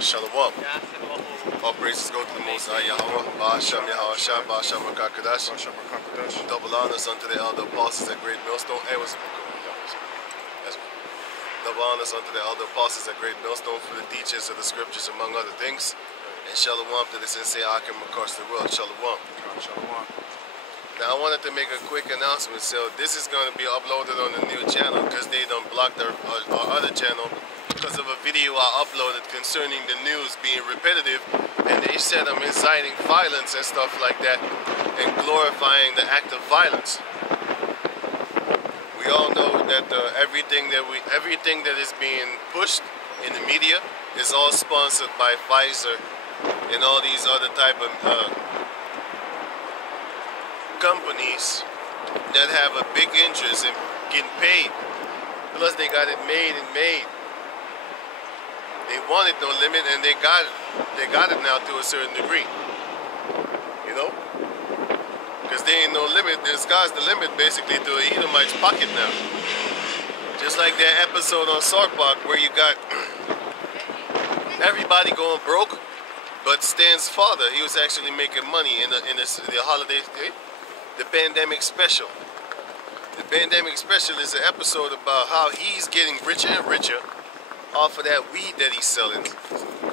Shalom. All praises go to the Most High Yahweh. Ba'asham Yahawashah, Ba'asham Rakakadash. Double honors unto the elder apostles at Great Millstone. Hey, what's up? Double honors unto the elder apostles at Great Millstone for the teachers of the scriptures, among other things. And Shalom to the Sensei Akim across the world. Shalom. Shalom. Now I wanted to make a quick announcement. So this is going to be uploaded on the new channel because they done blocked our other channel because of a video I uploaded concerning the news being repetitive, and they said I'm inciting violence and stuff like that and glorifying the act of violence. We all know that everything that is being pushed in the media is all sponsored by Pfizer and all these other type of companies that have a big interest in getting paid. Plus they got it made. They wanted no limit and they got it. They got it now to a certain degree. You know? Because there ain't no limit. The sky's the limit basically to a Edomite's pocket now. Just like that episode on South Park where you got everybody going broke, but Stan's father, he was actually making money in the holiday, the pandemic special. The pandemic special is an episode about how he's getting richer and richer off of that weed that he's selling.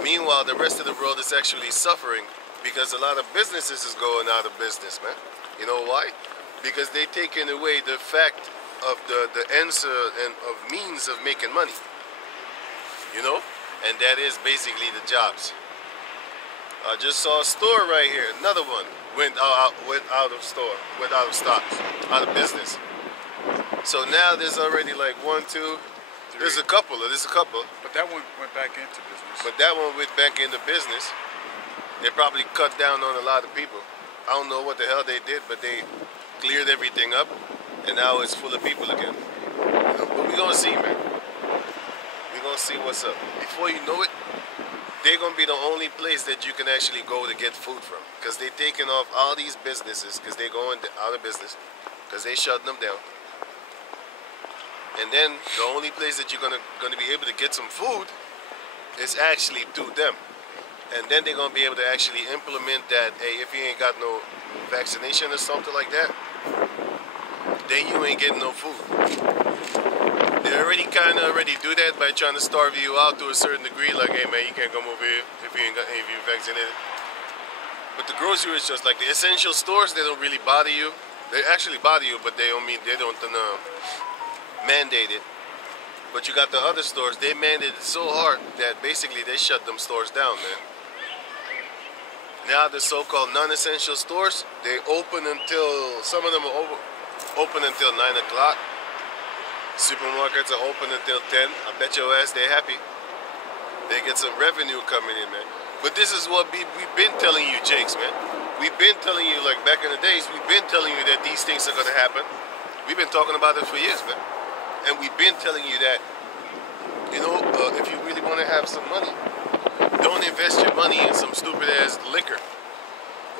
Meanwhile, the rest of the world is actually suffering because a lot of businesses is going out of business, man. You know why? Because they taken away the fact of the answer and of means of making money. You know? And that is basically the jobs. I just saw a store right here, another one went out of stock, out of business. So now there's already like 1, 2, there's a couple. But that one went back into business. But that one went back into business. They probably cut down on a lot of people. I don't know what the hell they did, but they cleared everything up, and now it's full of people again. You know, but we're gonna see, man. We're gonna see what's up. Before you know it, they're gonna be the only place that you can actually go to get food from, because they're taking off all these businesses because they're going out of business because they shut them down. And then the only place that you're gonna be able to get some food is actually through them. And then they're gonna be able to actually implement that. Hey, if you ain't got no vaccination or something like that, then you ain't getting no food. They already do that by trying to starve you out to a certain degree. Like, hey man, you can't come over here if you're vaccinated. But the grocery is just like the essential stores. They don't really bother you. They actually bother you, but they don't mandate it. But you got the other stores. They mandate it so hard that basically they shut them stores down, man. Now the so-called non-essential stores, they open until, some of them are open until 9 o'clock. Supermarkets are open until 10. I bet your ass they're happy. They get some revenue coming in, man. But this is what we've been telling you, Jakes, man. We've been telling you, like back in the days, we've been telling you that these things are going to happen. We've been talking about it for years, man. And we've been telling you that, you know, if you really want to have some money, don't invest your money in some stupid ass liquor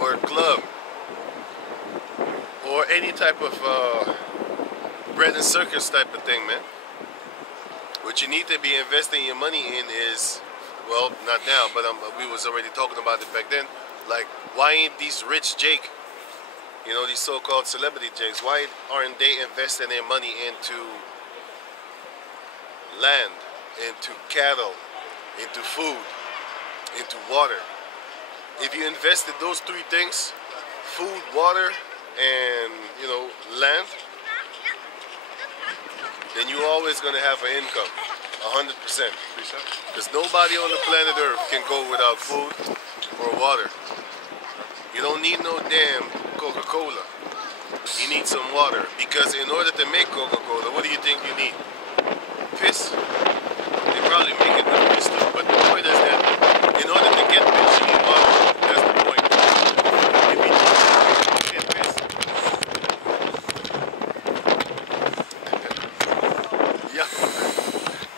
or a club or any type of bread and circus type of thing, man. What you need to be investing your money in is, well, not now, but we was already talking about it back then. Like, why ain't these rich Jake, you know, these so-called celebrity Jakes, why aren't they investing their money into land, into cattle, into food, into water? If you invested those 3 things, food, water, and, you know, land, then you're always going to have an income, 100%. Because nobody on the planet Earth can go without food or water. You don't need no damn Coca-Cola. You need some water. Because in order to make Coca-Cola, what do you think you need? Piss? They probably make it with piss too, but the point is that in order to get piss, you need water. That's the point. If you get piss. Yeah.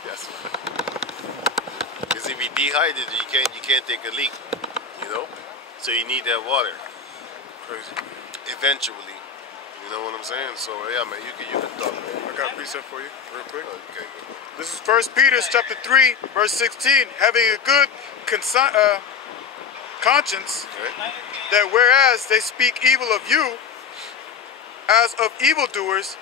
That's right. Because if you're dehydrated, you can't take a leak. You know? So you need that water. Crazy. Eventually. You You know what I'm saying? So yeah, man, you can talk. I got a precept for you, real quick. Okay, good. This is 1 Peter chapter 3, verse 16. Having a good conscience, Okay. that whereas they speak evil of you, as of evildoers,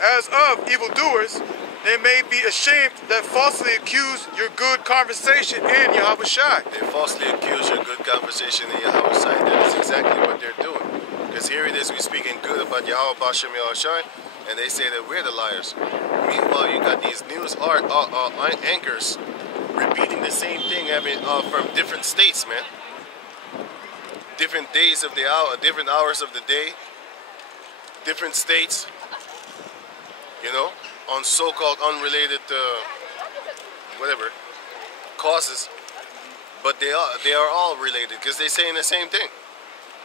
as of evildoers, they may be ashamed that falsely accuse your good conversation in Yahweh Shai. They falsely accuse your good conversation in Yahweh Shai. That is exactly what they're doing. Because here it is, we're speaking good about Yahweh Bashem Yahweh Shai, and they say that we're the liars. Meanwhile, you got these news anchors repeating the same thing from different states, man. Different days of the hour, different hours of the day, different states, you know, on so-called unrelated, whatever, causes. But they are all related because they're saying the same thing.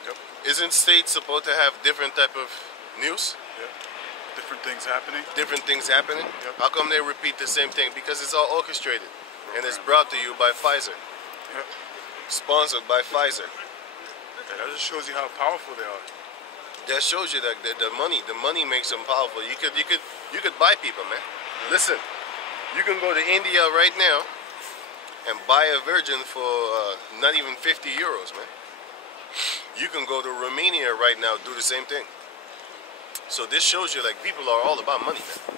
Yep. Isn't states supposed to have different type of news? Yep. Different things happening. Different things happening? Yep. How come they repeat the same thing? Because it's all orchestrated. And it's brought to you by Pfizer. Yep. Sponsored by Pfizer. Yeah, that just shows you how powerful they are. That shows you that the money makes them powerful. You could buy people, man. Listen, you can go to India right now and buy a virgin for not even 50 euros, man. You can go to Romania right now, do the same thing. So this shows you like people are all about money, man.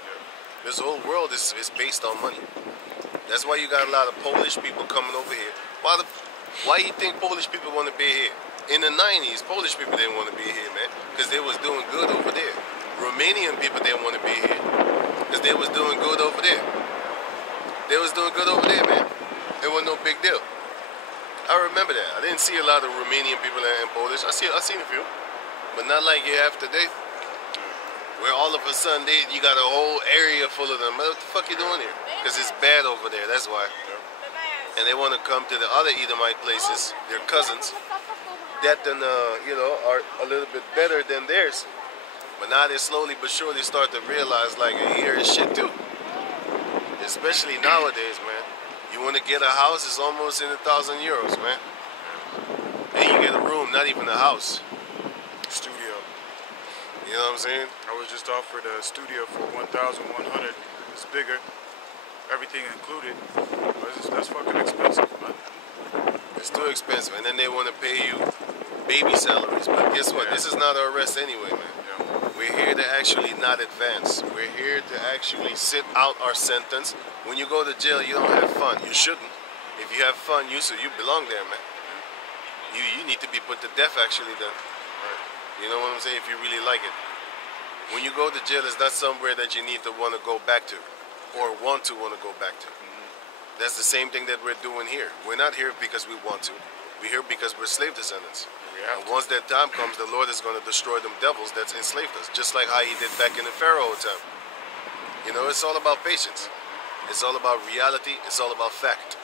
This whole world is based on money. That's why you got a lot of Polish people coming over here. Why you think Polish people want to be here? In the 90s, Polish people didn't want to be here, man, because they was doing good over there. Romanian people didn't want to be here because they was doing good over there. They was doing good over there, man. It was no big deal. I remember that. I didn't see a lot of Romanian people and Polish. I seen a few, but not like you have today, where all of a sudden you got a whole area full of them. What the fuck you doing here? Because it's bad over there. That's why. And they want to come to the other Edomite places, their cousins, that then are a little bit better than theirs. But now they slowly but surely start to realize like here is shit too. Especially nowadays, man. You want to get a house, it's almost in 1,000 euros, man. And you get a room, not even a house. Studio. You know what I'm saying? I was just offered a studio for 1,100. It's bigger, everything included. But that's fucking expensive, man. It's too expensive, and then they want to pay you baby salaries. But guess what? This is not our arrest anyway, man. We're here to actually not advance. We're here to actually sit out our sentence. When you go to jail, you don't have fun. You shouldn't. If you have fun, you belong there, man. You need to be put to death, actually, then. You know what I'm saying? If you really like it. When you go to jail, it's not somewhere that you need to want to go back to or want to go back to. That's the same thing that we're doing here. We're not here because we want to. We're here because we're slave descendants. And once that time comes, the Lord is going to destroy them devils that's enslaved us, just like how he did back in the Pharaoh time. You know, it's all about patience. It's all about reality. It's all about fact.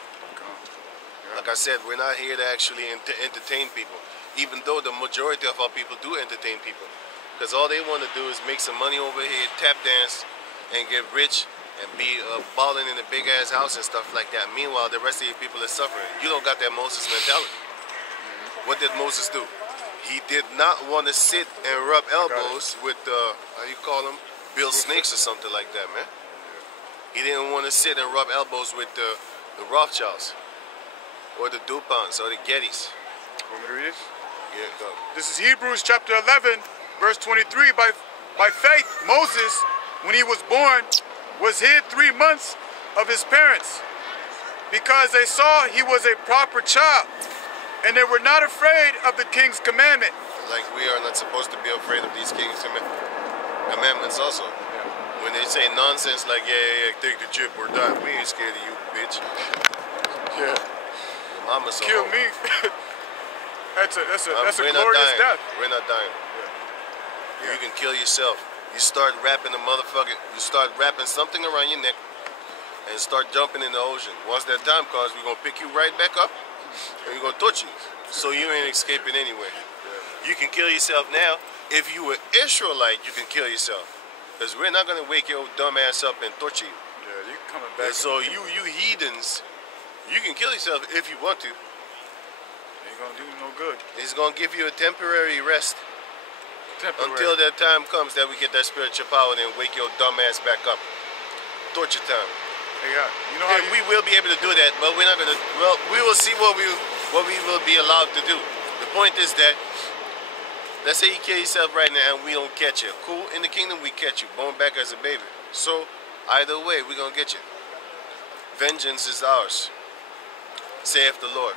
Like I said, we're not here to actually entertain people, even though the majority of our people do entertain people. Because all they want to do is make some money over here, tap dance, and get rich, and be balling in a big-ass house and stuff like that. Meanwhile, the rest of your people is suffering. You don't got that Moses mentality. What did Moses do? He did not want to sit and rub elbows with, how you call them? Build snakes or something like that, man. He didn't want to sit and rub elbows with the Rothschilds, or the DuPonts, or the Gettys. Want me to read it? Yeah, go. This is Hebrews chapter 11, verse 23. By faith, Moses, when he was born, was hid 3 months of his parents, because they saw he was a proper child, and they were not afraid of the king's commandment. Like we are not supposed to be afraid of these king's commandments also. When they say nonsense like, yeah, take the chip or die, we ain't scared of you, bitch. Yeah. Mama's kill me. That's a glorious death. We're not dying. You can kill yourself. You start wrapping you start wrapping something around your neck and start jumping in the ocean. Once that time comes, we're going to pick you right back up and we're going to touch you. So you ain't escaping anyway. You can kill yourself now. If you were Israelite, you can kill yourself. Because we're not going to wake your dumb ass up and torture you. Yeah, you coming back. And so you heathens, you can kill yourself if you want to. Ain't going to do no good. It's going to give you a temporary rest. temporary. Until that time comes that we get that spiritual power and wake your dumb ass back up. Torture time. Yeah, you know how We will be able to do that, but we're not gonna. Well, we will see what we will be allowed to do. The point is that, let's say you kill yourself right now and we don't catch you. Cool. In the kingdom we catch you, born back as a baby. So either way, we're gonna get you. Vengeance is ours, saith the Lord.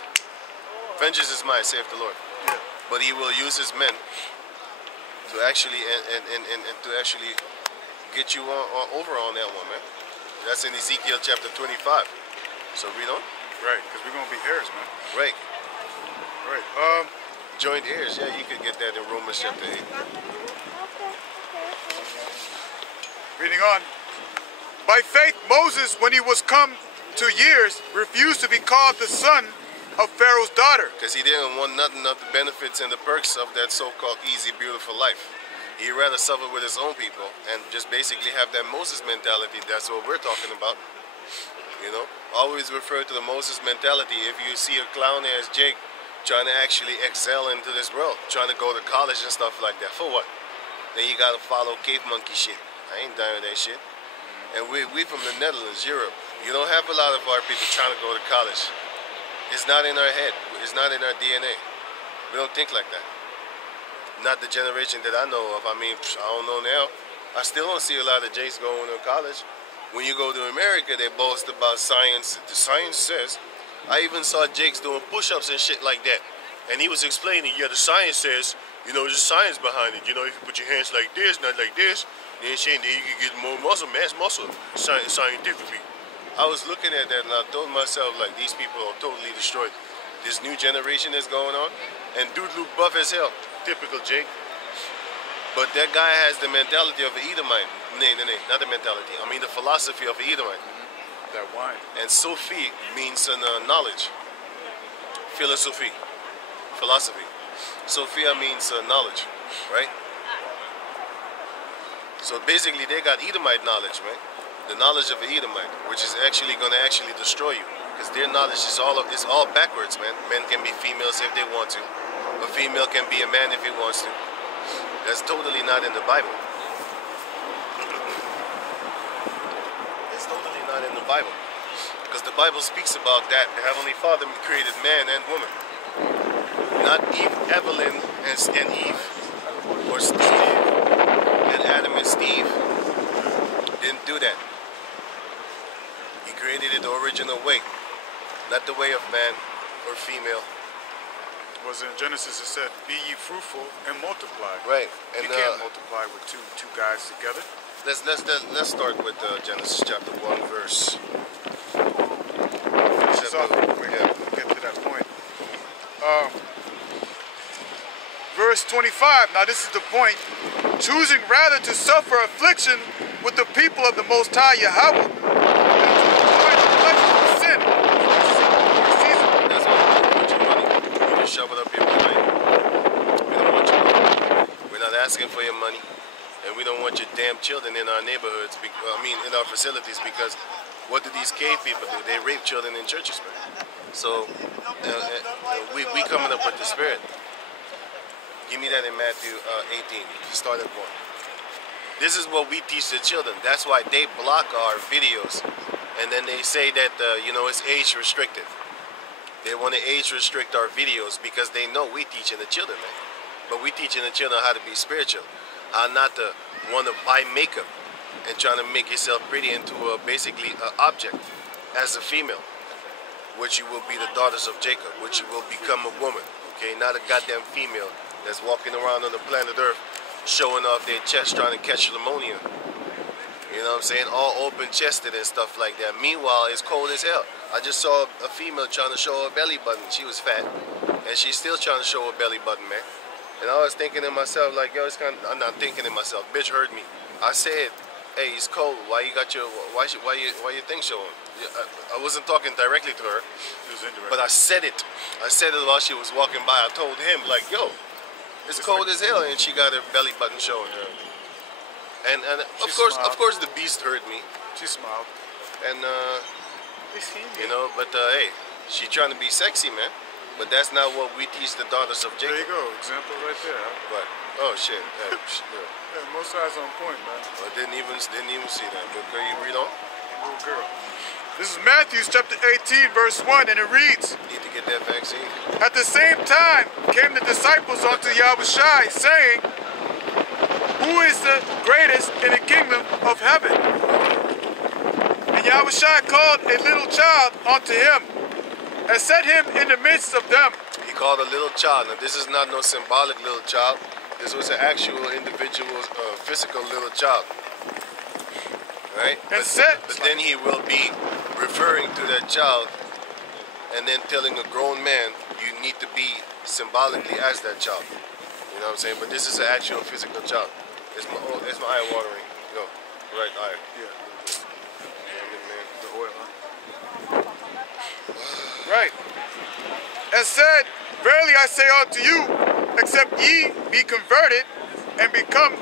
Vengeance is mine, saith the Lord. Yeah. But He will use His men to actually and to actually get you over on that one, man. That's in Ezekiel chapter 25. So read on. Right, because we're gonna be heirs, man. Right. Right. Joint heirs. Yeah, you could get that in Romans chapter 8. Reading on. By faith, Moses, when he was come to years, refused to be called the son of Pharaoh's daughter. Because he didn't want nothing of the benefits and the perks of that so-called easy, beautiful life. He'd rather suffer with his own people and just basically have that Moses mentality. That's what we're talking about. You know, always refer to the Moses mentality. If you see a clown as Jake trying to actually excel into this world, trying to go to college and stuff like that, for what? Then you gotta follow cave monkey shit. I ain't dying with that shit. And we from the Netherlands, Europe. You don't have a lot of our people trying to go to college. It's not in our head. It's not in our DNA. We don't think like that. Not the generation that I know of. I mean, I don't know now. I still don't see a lot of Jakes going to college. When you go to America, they boast about science. The science says. I even saw Jakes doing push-ups and shit like that. And he was explaining, yeah, the science says, you know, there's science behind it. You know, if you put your hands like this, not like this, then you can get more muscle, mass muscle, scientifically. I was looking at that and I told myself, like, these people are totally destroyed. This new generation is going on. And dude look buff as hell. Typical Jake. But that guy has the mentality of an Edomite. Nay, not the mentality. I mean the philosophy of an Edomite. That wine. And Sophie means knowledge. Philosophy. Philosophy. Sophia means knowledge, right? So basically they got Edomite knowledge, man. The knowledge of an Edomite, which is actually going to destroy you. Because their knowledge is all backwards, man. Men can be females if they want to. A female can be a man if he wants to. That's totally not in the Bible. It's totally not in the Bible. Because the Bible speaks about that. The Heavenly Father created man and woman. Not Evelyn and Eve. Or Steve and Adam and Steve. Didn't do that. He created it the original way. Not the way of man or female. Was in Genesis it said, "Be ye fruitful and multiply." Right. And you can't multiply with two guys together. Let's start with Genesis chapter 1 verse. Get to that point. Verse 25. Now this is the point. Choosing rather to suffer affliction with the people of the Most High Yahweh than to avoid the pleasures of sin. That's why we don't want your money. You just shove it up your behind. We don't want your money. We're not asking for your money. And we don't want your damn children in our neighborhoods, in our facilities, because what do these cave people do? They rape children in churches, man. So we coming up with the spirit. Give me that in Matthew 18. Start at 1. This is what we teach the children. That's why they block our videos. And then they say that, it's age restricted. They want to age restrict our videos because they know we teaching the children, man. But we teaching the children how to be spiritual. How not to want to buy makeup and trying to make yourself pretty into basically an object as a female. Which you will be the daughters of Jacob. Which you will become a woman. Okay, not a goddamn female that's walking around on the planet Earth showing off their chest trying to catch pneumonia. You know what I'm saying? All open-chested and stuff like that. Meanwhile, it's cold as hell. I just saw a female trying to show her belly button. She was fat. And she's still trying to show her belly button, man. And I was thinking to myself, like, yo, I'm not thinking to myself. Bitch heard me. I said, hey, it's cold. Why you got your, why your thing showing? I wasn't talking directly to her. It was indirect. But I said it. I said it while she was walking by. I told him, like, yo, it's cold as hell, and she got her belly button showing her. And of course, the beast heard me. She smiled. And but hey, she trying to be sexy, man. But that's not what we teach the daughters of Jacob. There you go, example right there. But Oh shit. Yeah. Yeah, most eyes on point, man. I didn't even see that. But can you read on? Little girl. This is Matthew chapter 18, verse 1, and it reads, Need to get that vaccine. At the same time came the disciples unto Yahushua, saying, Who is the greatest in the kingdom of heaven? And Yahushua called a little child unto him, and set him in the midst of them. He called a little child. Now this is not no symbolic little child. This was an actual individual, physical little child. Right? And but then he will be referring to that child and then telling a grown man, you need to be symbolically as that child. You know what I'm saying? But this is an actual physical child. It's my eye watering. Go. Right eye. Yeah. Man. The oil, huh? Right. And said, Verily I say unto you, except ye be converted and become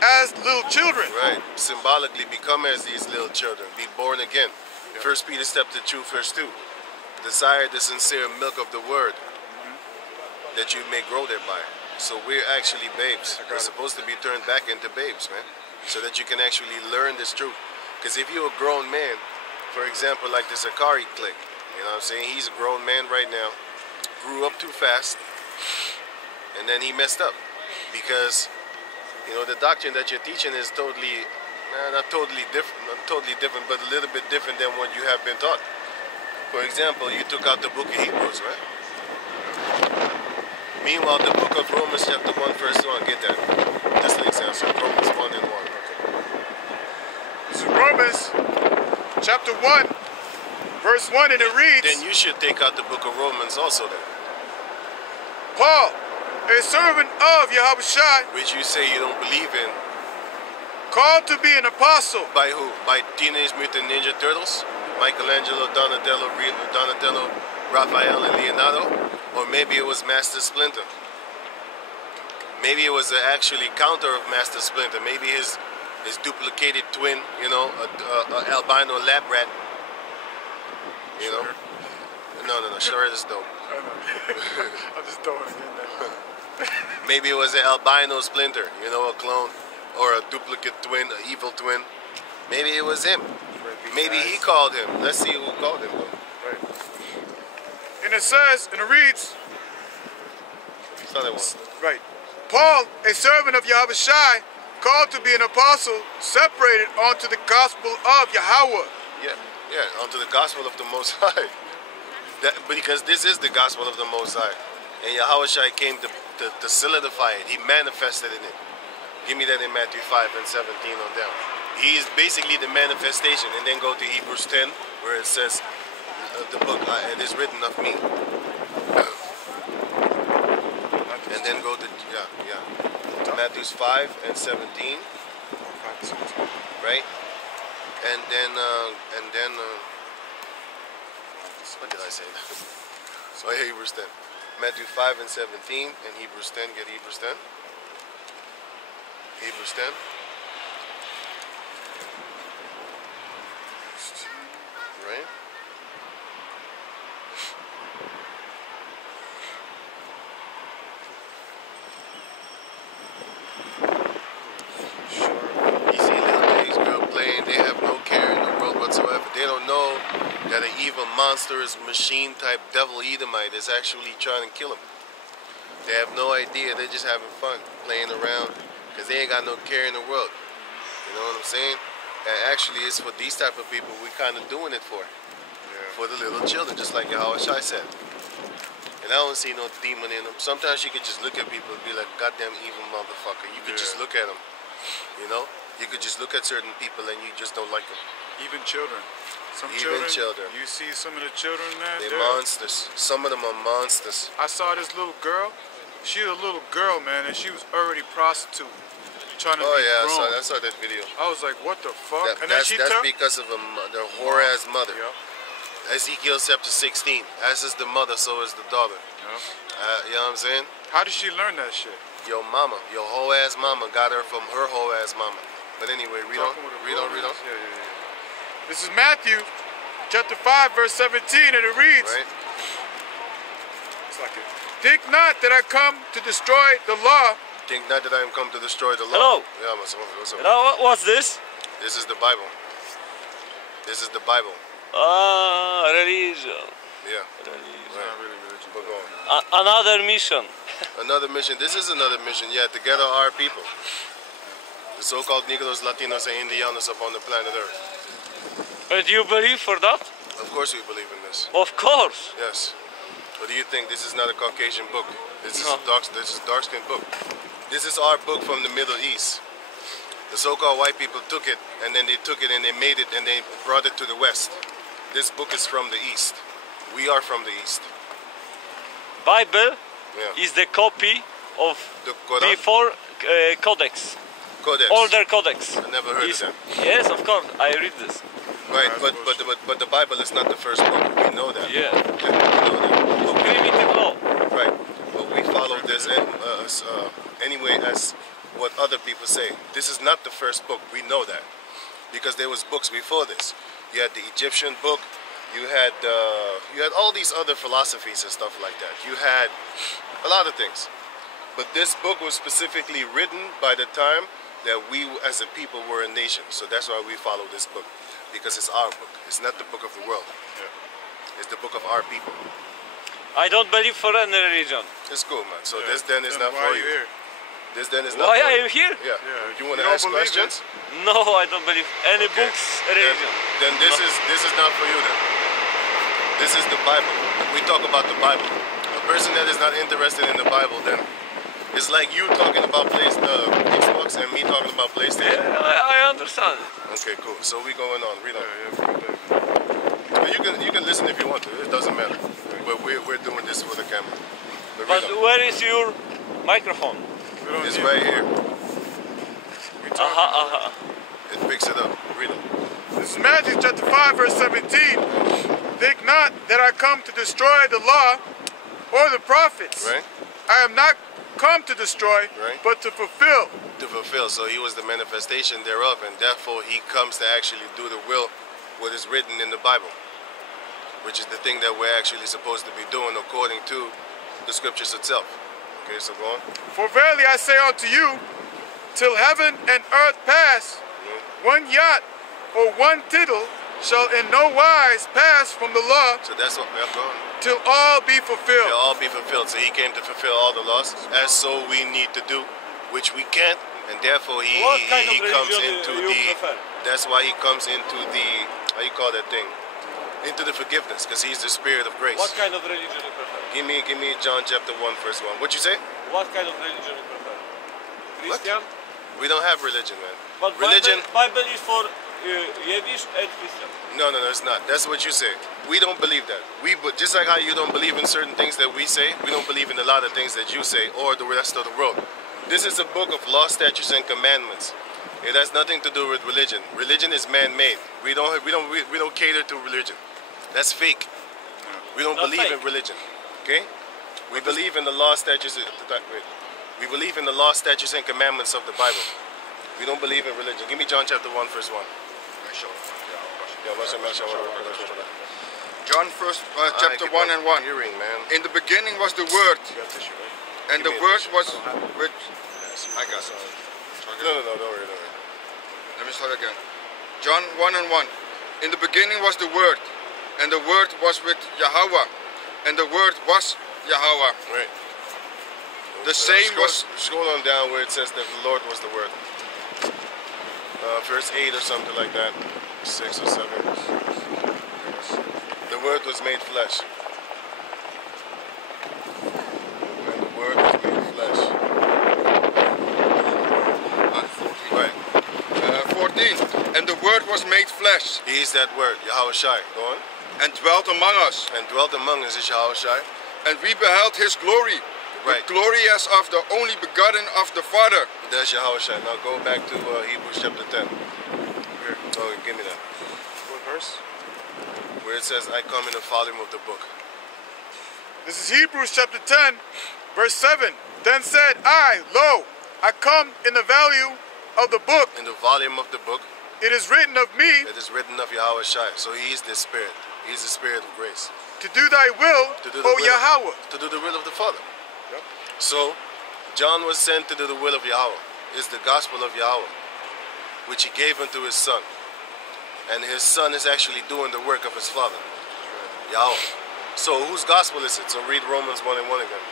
as little children. Right. Symbolically become as these little children. Be born again. Yeah. 1 Peter chapter 2, verse 2. Desire the sincere milk of the word, that you may grow thereby. So we're actually babes. We're supposed to be turned back into babes, man. So that you can actually learn this truth. Because if you're a grown man, for example, like the Zakari clique, you know what I'm saying? He's a grown man right now. Grew up too fast. And then he messed up. Because, you know, the doctrine that you're teaching is totally, not totally different, but a little bit different than what you have been taught. For example, you took out the book of Hebrews, right? Meanwhile, the book of Romans chapter 1, verse 1, get that. Just an example, so Romans 1 and 1. Okay. This is Romans chapter 1, verse 1, and it reads, Then you should take out the book of Romans also then. Paul, a servant of Yahushua, Which you say you don't believe in. called to be an apostle. By who? By Teenage Mutant Ninja Turtles? Michelangelo, Donatello, Raphael, and Leonardo? Or maybe it was Master Splinter. Maybe it was actually counter of Master Splinter. Maybe his duplicated twin, you know, a albino lab rat. You know? No, sure is dope. I'm just throwing it in there. Maybe it was an albino Splinter, you know, a clone, or a duplicate twin, an evil twin. Maybe it was him. Maybe he called him. Let's see who called him though. Right. And it says, and it reads, right. Paul, a servant of Yahushua, called to be an apostle, separated unto the gospel of Yahweh. Yeah, unto the gospel of the Most High. Because this is the gospel of the Most High. And Yahushua came to solidify it. He manifested in it. Give me that in Matthew 5 and 17 on down. He is basically the manifestation. And then go to Hebrews 10, where it says, the book, it is written of me. And then go to, Matthew 5 and 17. Right? And then, what did I say? So Hebrews 10. Matthew 5 and 17 and Hebrews 10. Get Hebrews 10. Hebrews 10. Right? You see little J's girl playing, they have no care in the world whatsoever. They don't know that an evil monstrous machine type devil Edomite is actually trying to kill them. They have no idea, they're just having fun, playing around, because they ain't got no care in the world. You know what I'm saying? And actually it's for these type of people we're kind of doing it for. For the little children, just like Yahushua said. And I don't see no demon in them. Sometimes you could just look at people and be like, goddamn evil motherfucker. You could just look at them, you know? You could just look at certain people and you just don't like them. Even children. Even children. You see some of the children, man. They're monsters. Some of them are monsters. I saw this little girl. She was a little girl, man, and she was already prostitute. Trying to be grown. I saw that video. I was like, what the fuck? That's because of their whore-ass mother. Yep. Ezekiel chapter 16. As is the mother, so is the daughter. Yep. You know what I'm saying? How did she learn that shit? Your mama, your whole ass mama got her from her whole ass mama. But anyway, read on. Yeah. This is Matthew chapter 5, verse 17, and it reads, right? It's like it. Think not that I come to destroy the law Think not that I am come to destroy the law. Hello. Yeah, what's up? What's this? This is the Bible. This is the Bible. Religion. Yeah. Religion. Right. Not really religion. But go on. Another mission. Another mission. This is another mission. Yeah, to gather our people. The so-called Negros, Latinos, and Indianos upon the planet Earth. And you believe for that? Of course we believe in this. Of course. Yes. What do you think? This is not a Caucasian book. This is No. a dark-skinned book. This is our book from the Middle East. The so-called white people took it, and then they took it and they made it and they brought it to the West. This book is from the East. We are from the East. Bible Yeah. is the copy of The Quran? before Codex. Codex. Older Codex. I never heard Is- of that. Yes, of course. I read this. Right, but the Bible is not the first book. We know that. Yeah. We know that. But we- Primitive law. Right, but we follow this anyway as what other people say. This is not the first book. We know that because there was books before this. You had the Egyptian book. You had all these other philosophies and stuff like that. You had a lot of things, but this book was specifically written by the time that we as a people were a nation. So that's why we follow this book, because it's our book. It's not the book of the world. Yeah. It's the book of our people. I don't believe for any religion. It's cool, man. So Yeah. this then is Then not why for are you. here? This then is not Why for I you. am here? Yeah. Yeah. You want to You don't ask believe questions? No, I don't believe any Okay. books religion. Then this is not for you then. This is the Bible. We talk about the Bible. A person that is not interested in the Bible, then it's like you talking about Xbox and me talking about PlayStation. Yeah, I understand. Okay, cool. So we going on. Read on. Yeah. But you can listen if you want to. It doesn't matter. But we're doing this for the camera. But But read on. where is your microphone? We don't It's need- right here. we talking about It picks it up. Read on. This is Matthew chapter 5, verse 17. Think not that I come to destroy the law or the prophets. Right? I am not come to destroy, Right. but to fulfill. To fulfill. So he was the manifestation thereof, and therefore he comes to actually do the will, what is written in the Bible, which is the thing that we're actually supposed to be doing according to the scriptures itself. Okay, so go on. For verily I say unto you, till heaven and earth pass, one jot or one tittle shall in no wise pass from the law So that's what we have gone. till all be fulfilled. They'll all be fulfilled. So he came to fulfill all the laws, as so we need to do, which we can't, and therefore he What kind of comes religion into you the. prefer? That's why he comes into the, how you call that thing, into the forgiveness, because he's the spirit of grace. What kind of religion you prefer? Give me John chapter 1, verse 1. What you say? What kind of religion you prefer? Christian? We don't have religion, man. But Religion? Bible is for Yiddish and Christian. No, it's not. That's what you say. We don't believe that. But just like how you don't believe in certain things that we say, we don't believe in a lot of things that you say or the rest of the world. This is a book of law, statutes, and commandments. It has nothing to do with religion. Religion is man-made. We don't cater to religion. That's fake. We don't Not believe in fake. religion. Okay? We believe in the law, statutes. We believe in the law, statutes, and commandments of the Bible. We don't believe in religion. Give me John chapter 1, verse 1. John first, chapter 1 and 1. Hearing, man. In the beginning was the Word, and the Give me a Word tissue. was with. I got it. No, don't worry. Let me start again. John 1 and 1. In the beginning was the Word, and the Word was with Yahweh, and the Word was Yahweh. Right. The same was. Scroll on down where it says that the Lord was the Word. Verse 8 or something like that. 6 or 7. The Word was made flesh. And the Word was made flesh. 14. Right. 14. And the Word was made flesh, He is that Word, Yahweh Shai. Go on. and dwelt among us, And dwelt among us is Yahweh Shai. and we beheld His glory, Right. the glory as of the only begotten of the Father. That's Yahweh Shai. Now go back to Hebrews chapter 10. Oh, give me that. What verse? Where it says, I come in the volume of the book. This is Hebrews chapter 10, verse 7. Then said I, lo, I come in the value of the book. In the volume of the book, It is written of me it is written of Yahweh Shai. So he is the Spirit. He is the Spirit of grace. to do thy will, To do the O will. Yahweh. To do the will of the Father. Yep. So, John was sent to do the will of Yahweh. It's the gospel of Yahweh, which he gave unto his son. And his son is actually doing the work of his father, Yahweh. So whose gospel is it? So read Romans 1:1 again.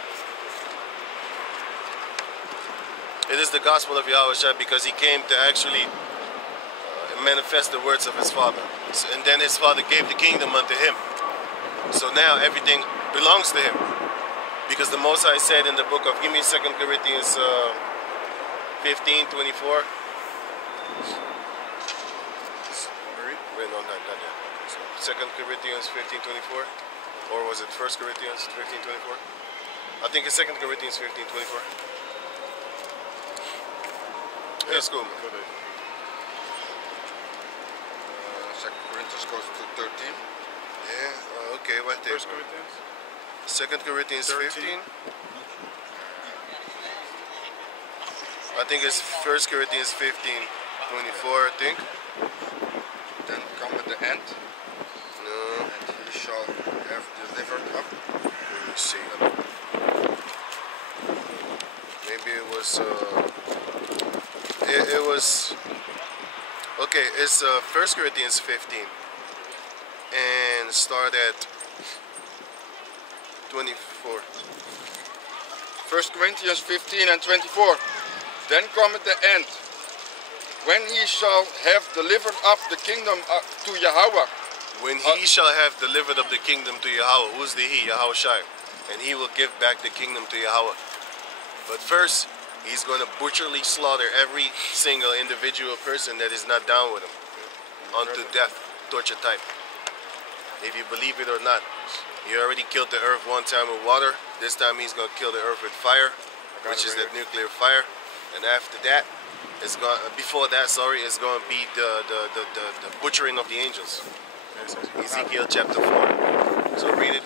It is the gospel of Yahweh because he came to actually manifest the words of his father. So, and then his father gave the kingdom unto him. So now everything belongs to him. Because the Most High said in the book of, give me 2 Corinthians 15:24. Wait, no, not yet. 2 Corinthians 15:24. Or was it 1 Corinthians 15:24? I think it's 2 Corinthians 15:24. Yeah, it's cool. 2 Corinthians goes to 13. Yeah, okay, what there? 1 Corinthians 2 Corinthians 13. 15. I think it's 1 Corinthians 15:24, I think. Then come at the end, No, and he shall have delivered up. let me see. Maybe it was, it was, okay, it's 1 Corinthians 15. And start at 24. 1 Corinthians 15:24. Then cometh the end, when he shall have delivered up the kingdom to Yahweh. When he shall have delivered up the kingdom to Yahweh, who's the he? Yahweh Shai. And he will give back the kingdom to Yahweh. But first, he's going to butcherly slaughter every single individual person that is not down with him unto death, torture type. If you believe it or not. He already killed the earth one time with water. This time he's going to kill the earth with fire, which is that nuclear fire. And after that, it's going. Before that, sorry, it's going to be the butchering of the angels. Ezekiel chapter 4. So read it.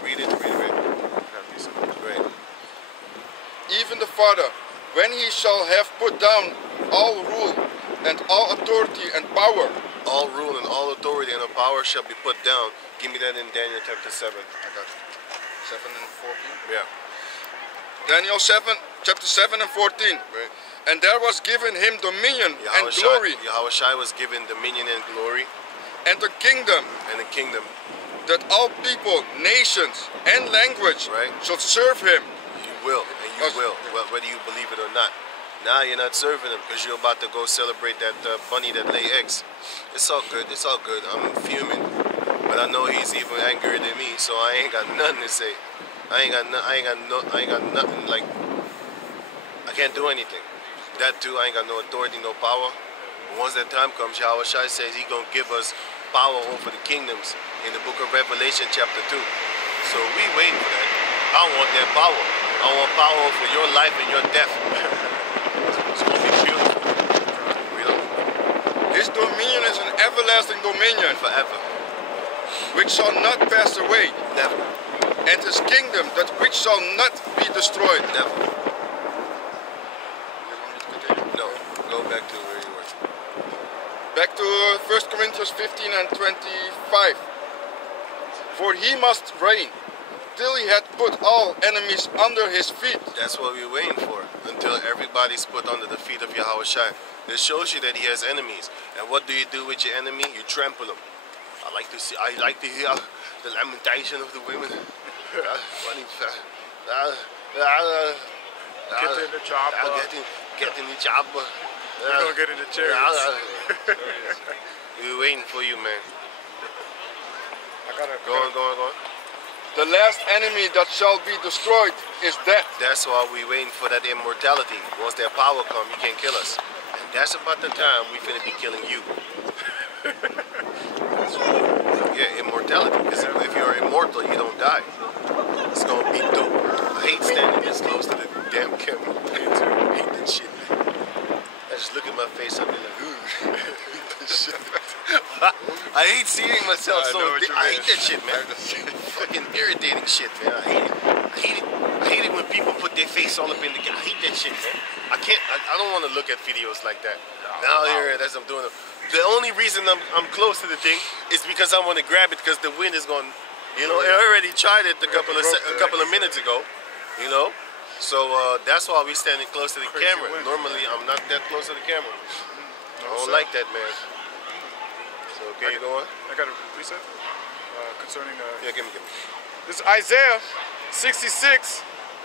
Right. Even the Father, when he shall have put down all rule and all authority and power. All rule and all authority and all power shall be put down. Give me that in Daniel chapter 7. I got it. 7 and 14. Yeah. Daniel 7, chapter 7 and 14. Right. And there was given him dominion and glory, Yahweh Shai was given dominion and glory and the kingdom, that all people, nations, and language Right. should serve him. You will, and you will, whether you believe it or not. Now you're not serving him because you're about to go celebrate that bunny that lay eggs. It's all good. It's all good. I'm fuming, but I know he's even angrier than me, so I ain't got nothing to say. I ain't got nothing. Like, I can't do anything. That too, I ain't got no authority, no power. But once that time comes, Yahweh Shai says he's gonna give us power over the kingdoms in the book of Revelation chapter 2. So we waiting for that. I want that power. I want power over your life and your death. It's gonna be beautiful. You know? His dominion is an everlasting dominion, Forever. which shall not pass away, Never. and his kingdom that which shall not be destroyed. Never. No. Go back to where you were. Back to 1 Corinthians 15 and 25. For he must reign till he had put all enemies under his feet. That's what we're waiting for, until everybody's put under the feet of Yahweh Shai. This shows you that he has enemies. And what do you do with your enemy? You trample him. I like to hear the lamentation of the women. Get in the chopper. Get in the chopper. We're gonna get in the chariots. We're waiting for you, man. Go on. The last enemy that shall be destroyed is death. That's why we're waiting for that immortality. Once that power comes, you can't kill us. And that's about the time we finna be killing you. Yeah, immortality. Because if you're immortal, you don't die. It's gonna be dope. I hate standing this close to the damn camera. I hate that shit, man. I just look at my face, I'll be like, ooh. I hate seeing myself so. I hate that shit, man. Fucking irritating shit, man. I hate it. I hate it when people put their face all up in the. I hate that shit, man. I can't. I don't want to look at videos like that. Now here, as I'm doing it. The only reason I'm close to the thing is because I want to grab it because the wind is going. You know, I already tried it a couple of minutes ago. You know, So that's why we're standing close to the Crazy camera. wind. Normally, I'm not that close to the camera. I don't sir. like that, man. So, okay, you go on? I got a precept concerning. Yeah, give me. This is Isaiah 66,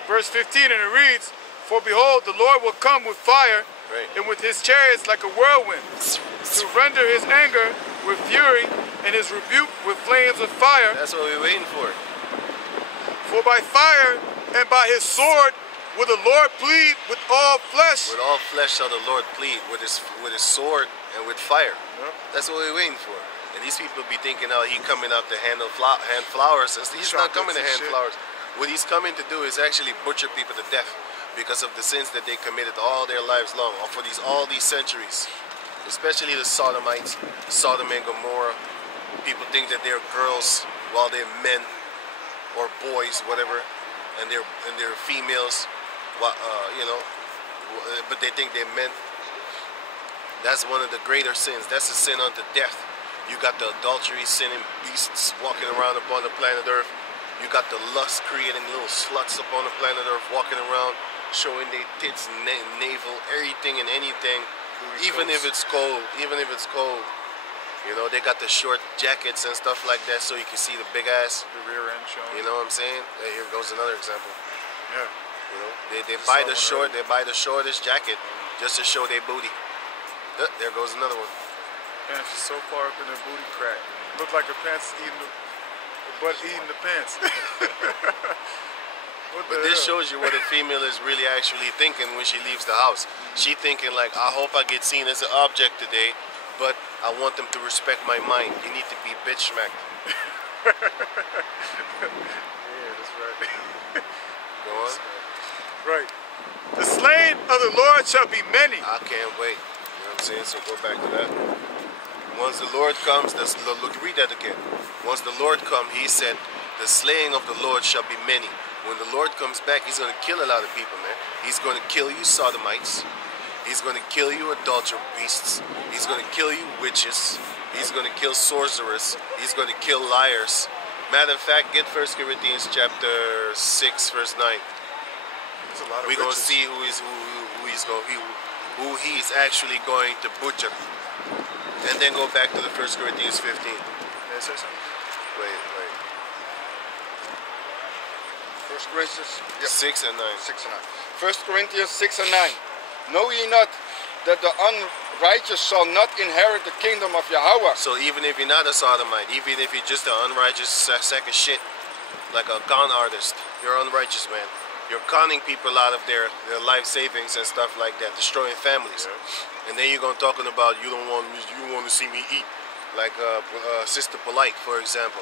verse 15, and it reads, "For behold, the Lord will come with fire, Right. and with his chariots like a whirlwind, to render his anger with fury, and his rebuke with flames of fire. That's what we're waiting for. For by fire and by his sword will the Lord plead with all flesh." With all flesh shall the Lord plead, with his sword and with fire. Yep. That's what we're waiting for. And these people be thinking, oh, he coming out to hand flowers. He's not coming to hand flowers. What he's coming to do is actually butcher people to death because of the sins that they committed all their lives long, or for all these centuries. Especially the Sodomites, Sodom and Gomorrah. People think that they're girls while they're men or boys, whatever, and they're females, but they think they're men. That's one of the greater sins. That's a sin unto death. You got the adultery, sinning beasts walking around upon the planet Earth. You got the lust creating little sluts upon the planet Earth walking around, showing their tits, navel, everything and anything. Even if it's cold, you know, they got the short jackets and stuff like that so you can see the big ass. The rear end showing. You know what I'm saying? Here goes another example. Yeah. You know, they buy the shortest jacket just to show their booty. There goes another one. Pants are so far up in their booty crack. Look like her pants is eating the butt eating the pants. But this shows you what a female is really actually thinking when she leaves the house. She thinking like, I hope I get seen as an object today, but I want them to respect my mind. You need to be bitch smacked. Yeah, that's right. Go on. Right. The slain of the Lord shall be many. I can't wait. You know what I'm saying? So go back to that. Once the Lord comes, read that again. Once the Lord comes, he said, the slaying of the Lord shall be many. When the Lord comes back, he's going to kill a lot of people, man. He's going to kill you Sodomites. He's going to kill you adulterous beasts. He's going to kill you witches. He's going to kill sorcerers. He's going to kill liars. Matter of fact, get 1 Corinthians chapter 6, verse 9. There's a lot of We're going to riches. see who he's actually going to butcher. And then go back to the 1 Corinthians 15. May I say something? Wait. 1 Corinthians 6 and 9. 6 and 9. 1 Corinthians 6 and 9. Know ye not that the unrighteous shall not inherit the kingdom of Yahweh? So even if you're not a sodomite, even if you're just an unrighteous sack of shit, like a con artist, you're an unrighteous man. You're conning people out of their life savings and stuff like that, destroying families. Yeah. And then you're going talking about you want to see me eat, like Sister Polite, for example.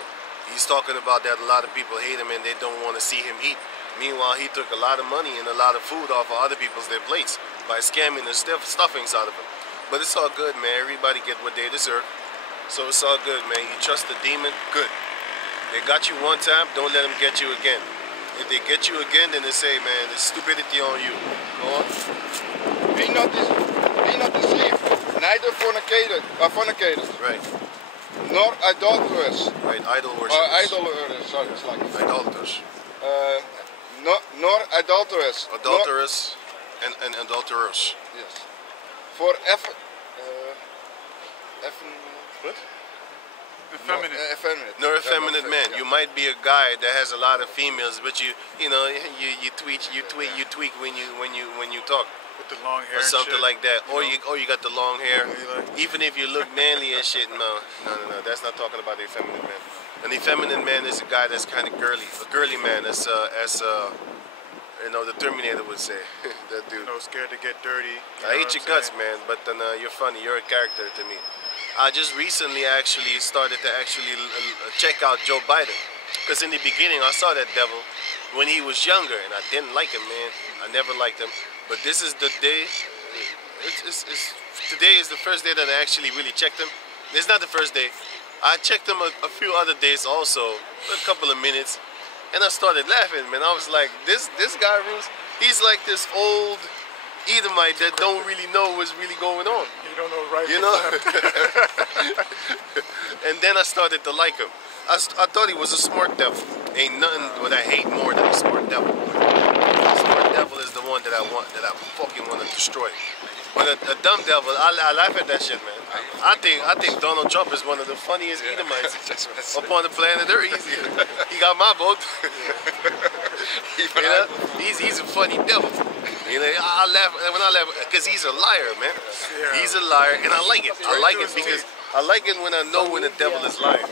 He's talking about that a lot of people hate him and they don't want to see him eat. Meanwhile, he took a lot of money and a lot of food off of other people's plates by scamming the stuffings out of them. But it's all good, man. Everybody get what they deserve. So it's all good, man. You trust the demon, good. They got you one time, don't let them get you again. If they get you again, then they say, man, there's stupidity on you. Go on. Be not deceived, neither fornicators, Right. nor idolaters. Right, idol Or worshippers. idolaters, sorry, it's like Idolaters. nor adulterers. Adulterous and adulterers. Yes. For What? Effeminate. effeminate. No effeminate man. Yeah. You might be a guy that has a lot of females, but you tweak when you talk. With the long hair Or and something shit. like that. Or you got the long hair. Yeah, you like- Even if you look manly and shit, no. That's not talking about the effeminate man. An effeminate man is a guy that's kind of girly. A girly man, as the Terminator would say. That dude. You know, scared to get dirty. I hate your guts, man, but then you're funny. You're a character to me. I just recently actually started to check out Joe Biden. Because in the beginning, I saw that devil when he was younger, and I didn't like him, man. I never liked him. But this is the day. Today is the first day that I actually really checked him. It's not the first day. I checked him a few other days also, a couple of minutes, and I started laughing, man. I was like, this guy, Bruce, he's like this old Edomite that don't really know what's really going on. You don't know right You from know? left. And then I started to like him. I thought he was a smart devil. Ain't nothing what I hate more than a smart devil. A smart devil is the one that I fucking want to destroy. But a dumb devil, I laugh at that shit, man. I think Donald Trump is one of the funniest Edomites upon the planet Earth. He got my vote. You know? He's a funny devil. You know, I laugh because he's a liar, man. He's a liar, and I like it. I like it because I like it when I know when the devil is lying.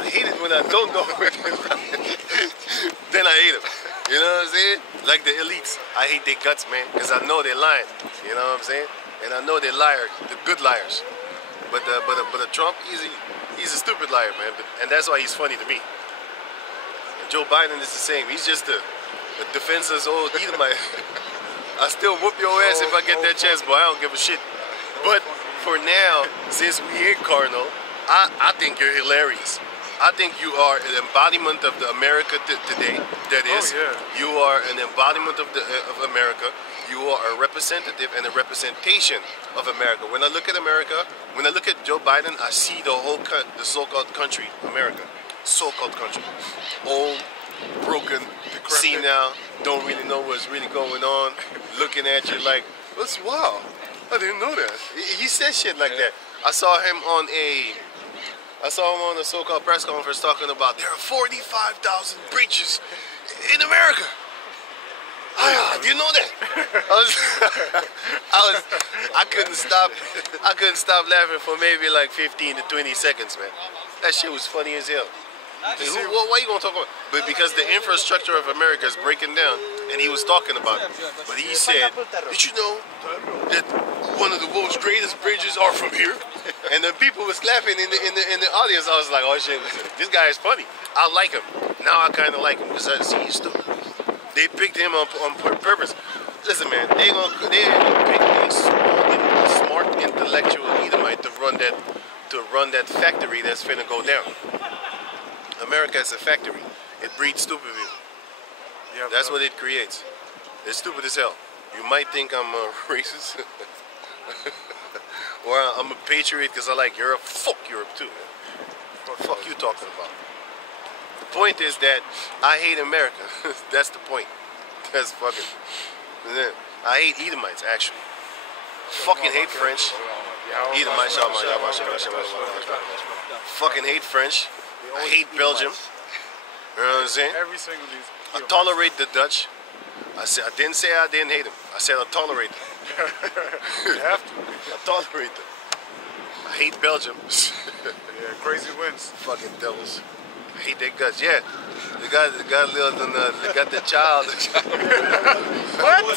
I hate it when I don't know when they're lying. Then I hate him. You know what I'm saying? Like the elites. I hate their guts, man, because I know they're lying. You know what I'm saying? And I know they're liars, the good liars. But a Trump, he's a stupid liar, man. And that's why he's funny to me. And Joe Biden is the same. He's just a defenseless old Edomite. I still whoop your ass if I get that chance, but I don't give a shit. But for now, since we ain't carnal, I think you're hilarious. I think you are an embodiment of the America today. That is, you are an embodiment of America. You are a representative and a representation of America. When I look at America, when I look at Joe Biden, I see the whole the so-called country, America, so-called country, old, broken, senile, don't really know what's really going on, looking at you like, what's wow? I didn't know that. He said shit like that. I saw him on a so-called press conference talking about there are 45,000 breaches in America. Do you know that? I couldn't stop laughing for maybe like 15 to 20 seconds, man. That shit was funny as hell. Why you gonna talk about? But because the infrastructure of America is breaking down, and he was talking about it. But he said, "Did you know that one of the world's greatest bridges are from here?" And the people was clapping in the audience. I was like, "Oh shit, this guy is funny. I like him. Now I kind of like him because I see he's stupid." They picked him on purpose. Listen, man, they pick a smart intellectual Edomite to run that factory that's finna go down. America is a factory. It breeds stupid people. Yeah, that's what it creates. It's stupid as hell. You might think I'm a racist or I'm a patriot because I like Europe. Fuck Europe too, man. What the fuck you talking about? The point is that I hate America. That's the point. That's fucking. I hate Edomites actually. Fucking hate French. Edomites. Fucking hate French. I hate Belgium. You know what I'm saying? Every single of these. I tolerate the Dutch. I didn't say I didn't hate them. I said I tolerate them. You have to. I tolerate them. I hate Belgium. Yeah, crazy wins. Fucking devils. I hate their guts. Yeah, they got the child. What? What?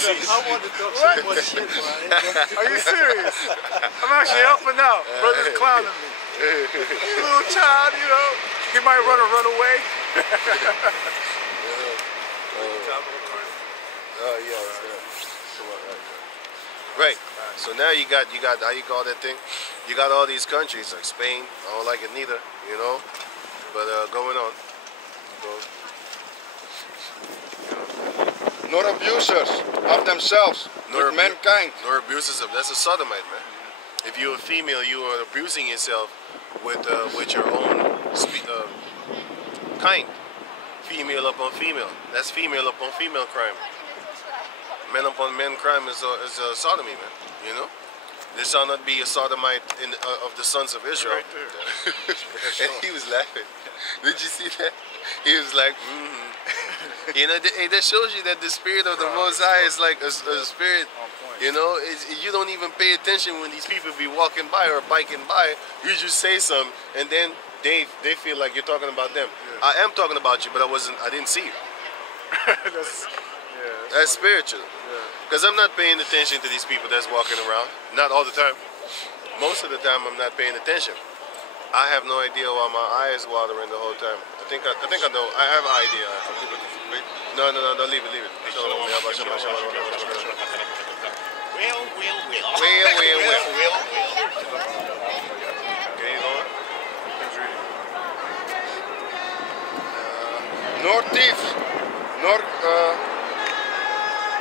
Shit, Are you serious? I'm actually helping out. Brother's clowning me. Little child, you know, he might run away. Oh yeah. Right. So now you got how you call that thing? You got all these countries like Spain. I don't like it neither, you know. But going on. Nor abusers of themselves, nor mankind. Nor abusers of, that's a sodomite, man. If you're a female, you are abusing yourself with your own kind. Female upon female. That's female upon female crime. Men upon men crime is a sodomy, man. You know? There shall not be a sodomite of the sons of Israel. Right there. And he was laughing. Did you see that? He was like, You know, that shows you that the spirit of the Most High is like a spirit. You know, you don't even pay attention when these people be walking by or biking by. You just say something, and then they feel like you're talking about them. Yeah. I am talking about you, but I didn't see you. That's spiritual. Because I'm not paying attention to these people that's walking around. Not all the time. Most of the time, I'm not paying attention. I have no idea why my eye is watering the whole time. I think I know. I have an idea. No, don't leave it. Well. Okay, you know what? Nor thieves, nor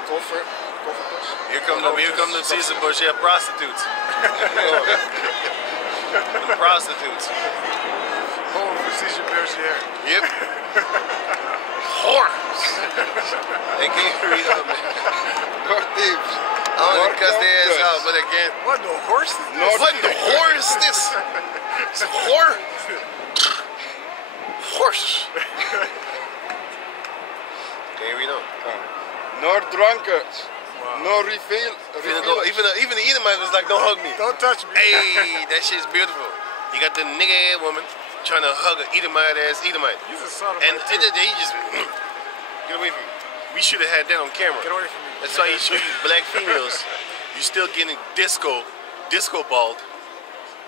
covetous. Here come the Caesar Bush. Yeah, prostitutes. Prostitutes. circumcision bears your hair. Yep. Whore. They can't read up, man. Nor thieves. I want nor to cuss their ass drunkards, out, but again. What the horse is this? nor What the whore is this? It's a whore? Horse. Can't read on. nor drunkards, Wow. nor Even the Edomite was like, don't hug me. Don't touch me. Hey, that shit's beautiful. You got the nigga woman trying to hug an Edomite ass Edomite. He's a son of And a he just get away from me. We should have had that on camera. Get away from me. That's why you show these black females. You still getting disco balled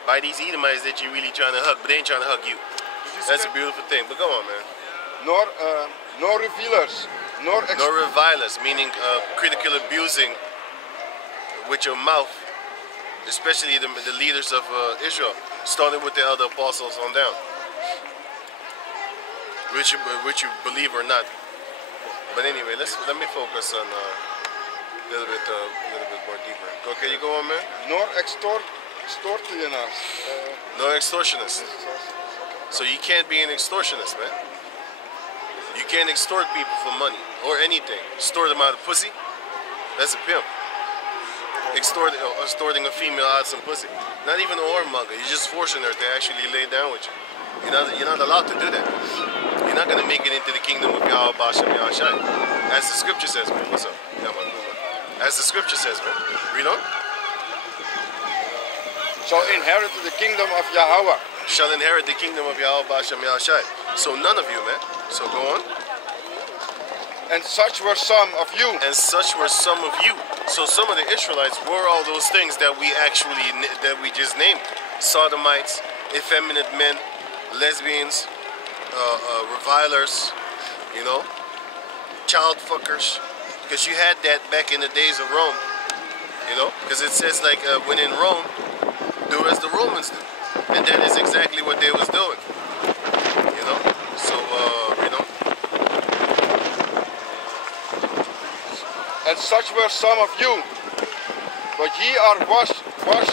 by these Edomites that you really trying to hug, but they ain't trying to hug you. Did you see That's a that? beautiful thing. But go on, man. nor revealers, nor No revilers, meaning critical abusing with your mouth, especially the leaders of Israel, starting with the other apostles on down, which you believe or not. But anyway, let me focus on a little bit more deeper. Okay, you go on, man. nor extortioners. No extortionists. So you can't be an extortionist, man. You can't extort people for money or anything. Extort them out of pussy. That's a pimp. Extorting a female out of some pussy. Not even a whoremonger. You're just forcing her to actually lay down with you. You're not allowed to do that. You're not going to make it into the kingdom of Yahweh Bashem Yahshai. As the scripture says, man. What's up? Yeah, man. As the scripture says, man. Read on. Shall inherit the kingdom of Yahweh. Shall inherit the kingdom of Yahweh Bashem Yahshai. So none of you, man. So go on. And such were some of you. And such were some of you. So some of the Israelites were all those things that we just named: sodomites, effeminate men, lesbians, revilers, child fuckers. Because you had that back in the days of Rome, because it says like when in Rome, do as the Romans do, and that is exactly what they was doing. So And such were some of you. But ye are washed. But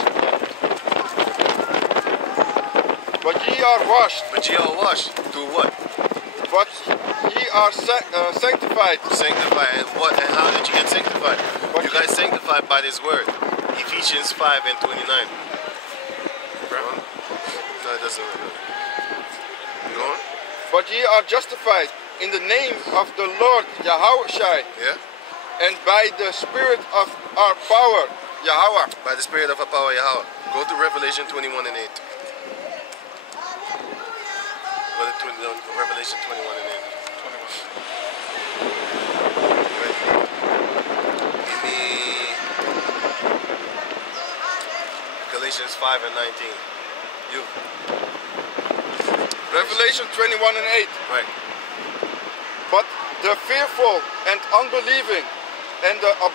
ye are washed. But ye are washed through what? But ye are sanctified. Sanctified. And what? And how did you get sanctified? You guys sanctified by this word. Ephesians 5:29. No, it doesn't really. Go on. But ye are justified in the name of the Lord Yahushua, Yeah? and by the Spirit of our power, Yahweh. By the Spirit of our power, Yahweh. Go to Revelation 21:8. Go to Revelation 21:8. Right. Give me Galatians 5:19. You. Revelation 21:8. Right. But the fearful and unbelieving and the So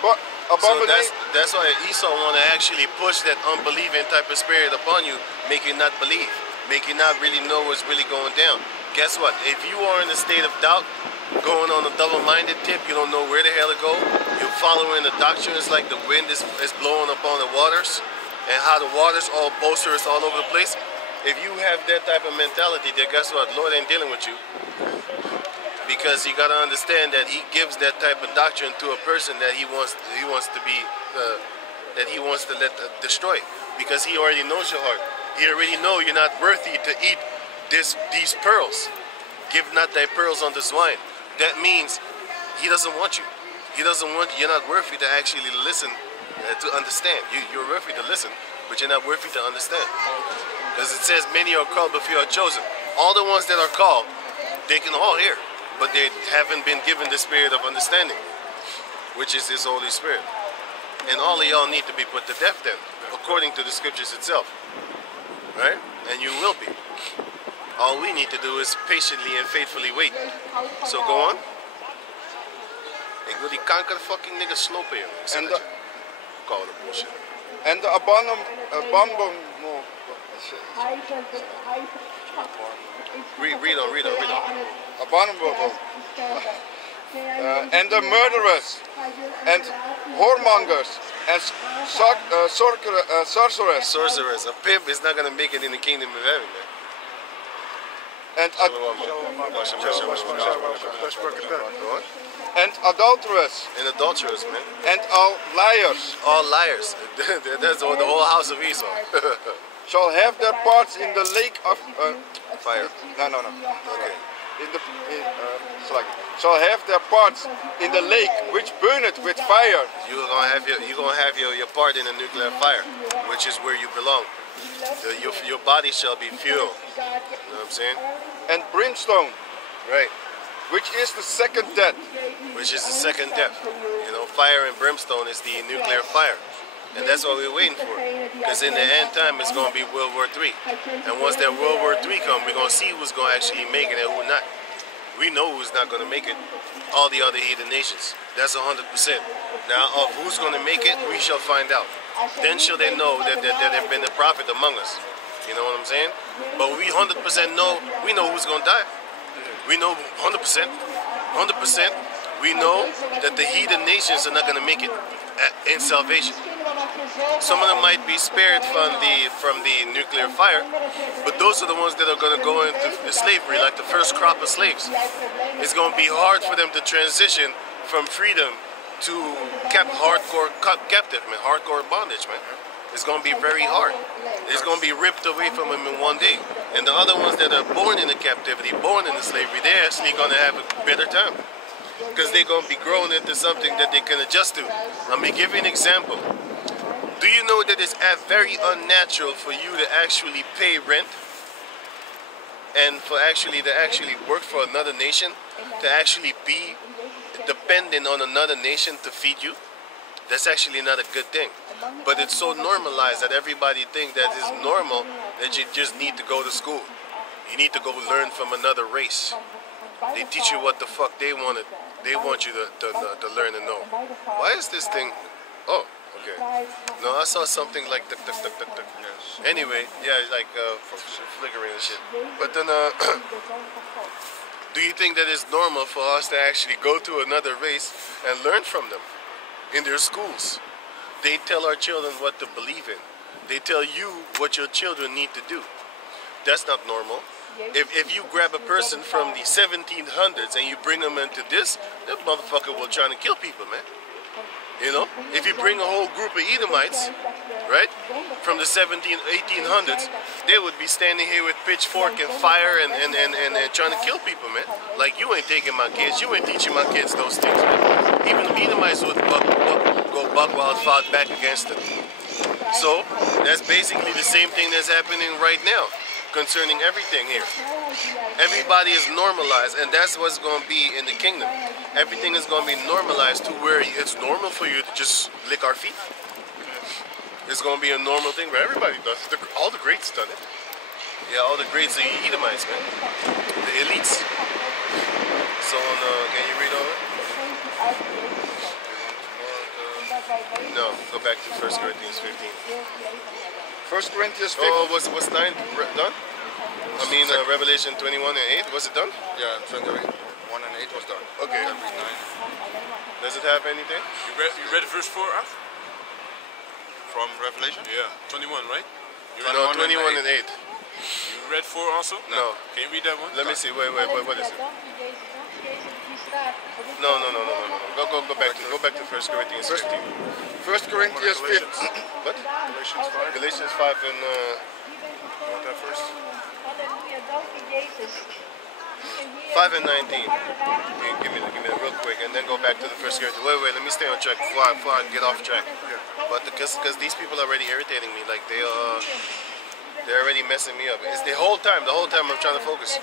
abomination. that's why Esau want to actually push that unbelieving type of spirit upon you, make you not believe, make you not really know what's really going down. Guess what? If you are in a state of doubt, going on a double-minded tip, you don't know where the hell to go, you're following the doctrine, it's like the wind is blowing upon the waters, and how the waters all boisterous all over the place. If you have that type of mentality, then guess what? Lord ain't dealing with you. Because you gotta understand that He gives that type of doctrine to a person that He wants to let destroy, because He already knows your heart. He already know you're not worthy to eat these pearls. Give not thy pearls unto swine. That means He doesn't want you. He doesn't want you. You're not worthy to actually listen to understand. You're worthy to listen, but you're not worthy to understand. Because it says many are called, but few are chosen. All the ones that are called, they can all hear, but they haven't been given the spirit of understanding, which is His Holy Spirit. And all of y'all need to be put to death then, according to the scriptures itself. Right? And you will be. All we need to do is patiently and faithfully wait. So go on. Ik wil die kanker fucking nigga slopen, jongen. And Call it bullshit. and the abominable. No. Read on. Abominable. And the murderers, and whoremongers, and sorcerers, Sorcerers. A pimp is not going to make it in the kingdom of heaven, man. and and adulterers, And adulterers, man. and all liars All liars. That's the whole house of Esau. shall have their parts in the lake of Fire. no. Okay. Select. Shall have their parts in the lake which burneth with fire, You're gonna have your part in the nuclear fire, which is where you belong. Your body shall be fuel. You know what I'm saying? and brimstone, Right. which is the second death. Which is the second death. You know, fire and brimstone is the nuclear fire. And that's what we're waiting for. Because in the end time, it's going to be World War III. And once that World War III comes, we're going to see who's going to actually make it and who not. We know who's not going to make it. All the other heathen nations. That's 100%. Now, of who's going to make it, we shall find out. Then shall they know that there have been a prophet among us. You know what I'm saying? But we 100% know, we know who's going to die. We know 100%. 100%. We know that the heathen nations are not going to make it in salvation. Some of them might be spared from the nuclear fire, but those are the ones that are going to go into slavery, like the first crop of slaves. It's going to be hard for them to transition from freedom to hardcore captive, man, hardcore bondage, man. It's going to be very hard. It's going to be ripped away from them in one day. And the other ones that are born in the captivity, born in the slavery, they're actually going to have a better time. Because they're going to be grown into something that they can adjust to. Let me give you an example. Do you know that it's very unnatural for you to actually pay rent and for actually work for another nation, to actually be dependent on another nation to feed you? That's actually not a good thing. But it's so normalized that everybody thinks that it's normal that you just need to go to school. You need to go learn from another race. They teach you what the fuck they want you to learn and know. Why is this thing? Oh, okay. No, I saw something like tuk tuk tuk tuk tuk. Anyway, yeah, like flickering and shit. But then, do you think that it's normal for us to actually go to another race and learn from them in their schools? They tell our children what to believe in. They tell you what your children need to do. That's not normal. If you grab a person from the 1700s and you bring them into this, that motherfucker will try to kill people, man. You know? If you bring a whole group of Edomites, right, from the 1800s, they would be standing here with pitchfork and fire and trying to kill people, man. Like, you ain't taking my kids, you ain't teaching my kids those things, man. Even the Edomites would go buck wild, fought back against them. So, that's basically the same thing that's happening right now concerning everything here. Everybody is normalized, and that's what's going to be in the kingdom. Everything is going to be normalized to where it's normal for you to just lick our feet. It's going to be a normal thing where everybody does it. All the greats done it. Yeah, all the greats are Edomites, man. The elites. So, can you read over? No, go back to 1 Corinthians 15. 1 Corinthians 15. Oh, was 9 done? I mean, Revelation 21 and 8, was it done? Yeah, 21 and 8 was done. Okay. Can read 9. Does it have anything? You read verse 4, Af? From Revelation? Yeah. 21, right? You read, No, 21 and 8. you read 4 also? No. Can you read that one? Let me see. Wait, what is it? No. Go back to 1 Corinthians 15. 1 Corinthians 15. What? Galatians 5. Galatians 5 and Want that first? 5 and 19. Give me that real quick, and then go back to the 1 Corinthians. Wait, let me stay on track before I get off track. But because these people are already irritating me, like they're already messing me up. It's the whole time I'm trying to focus.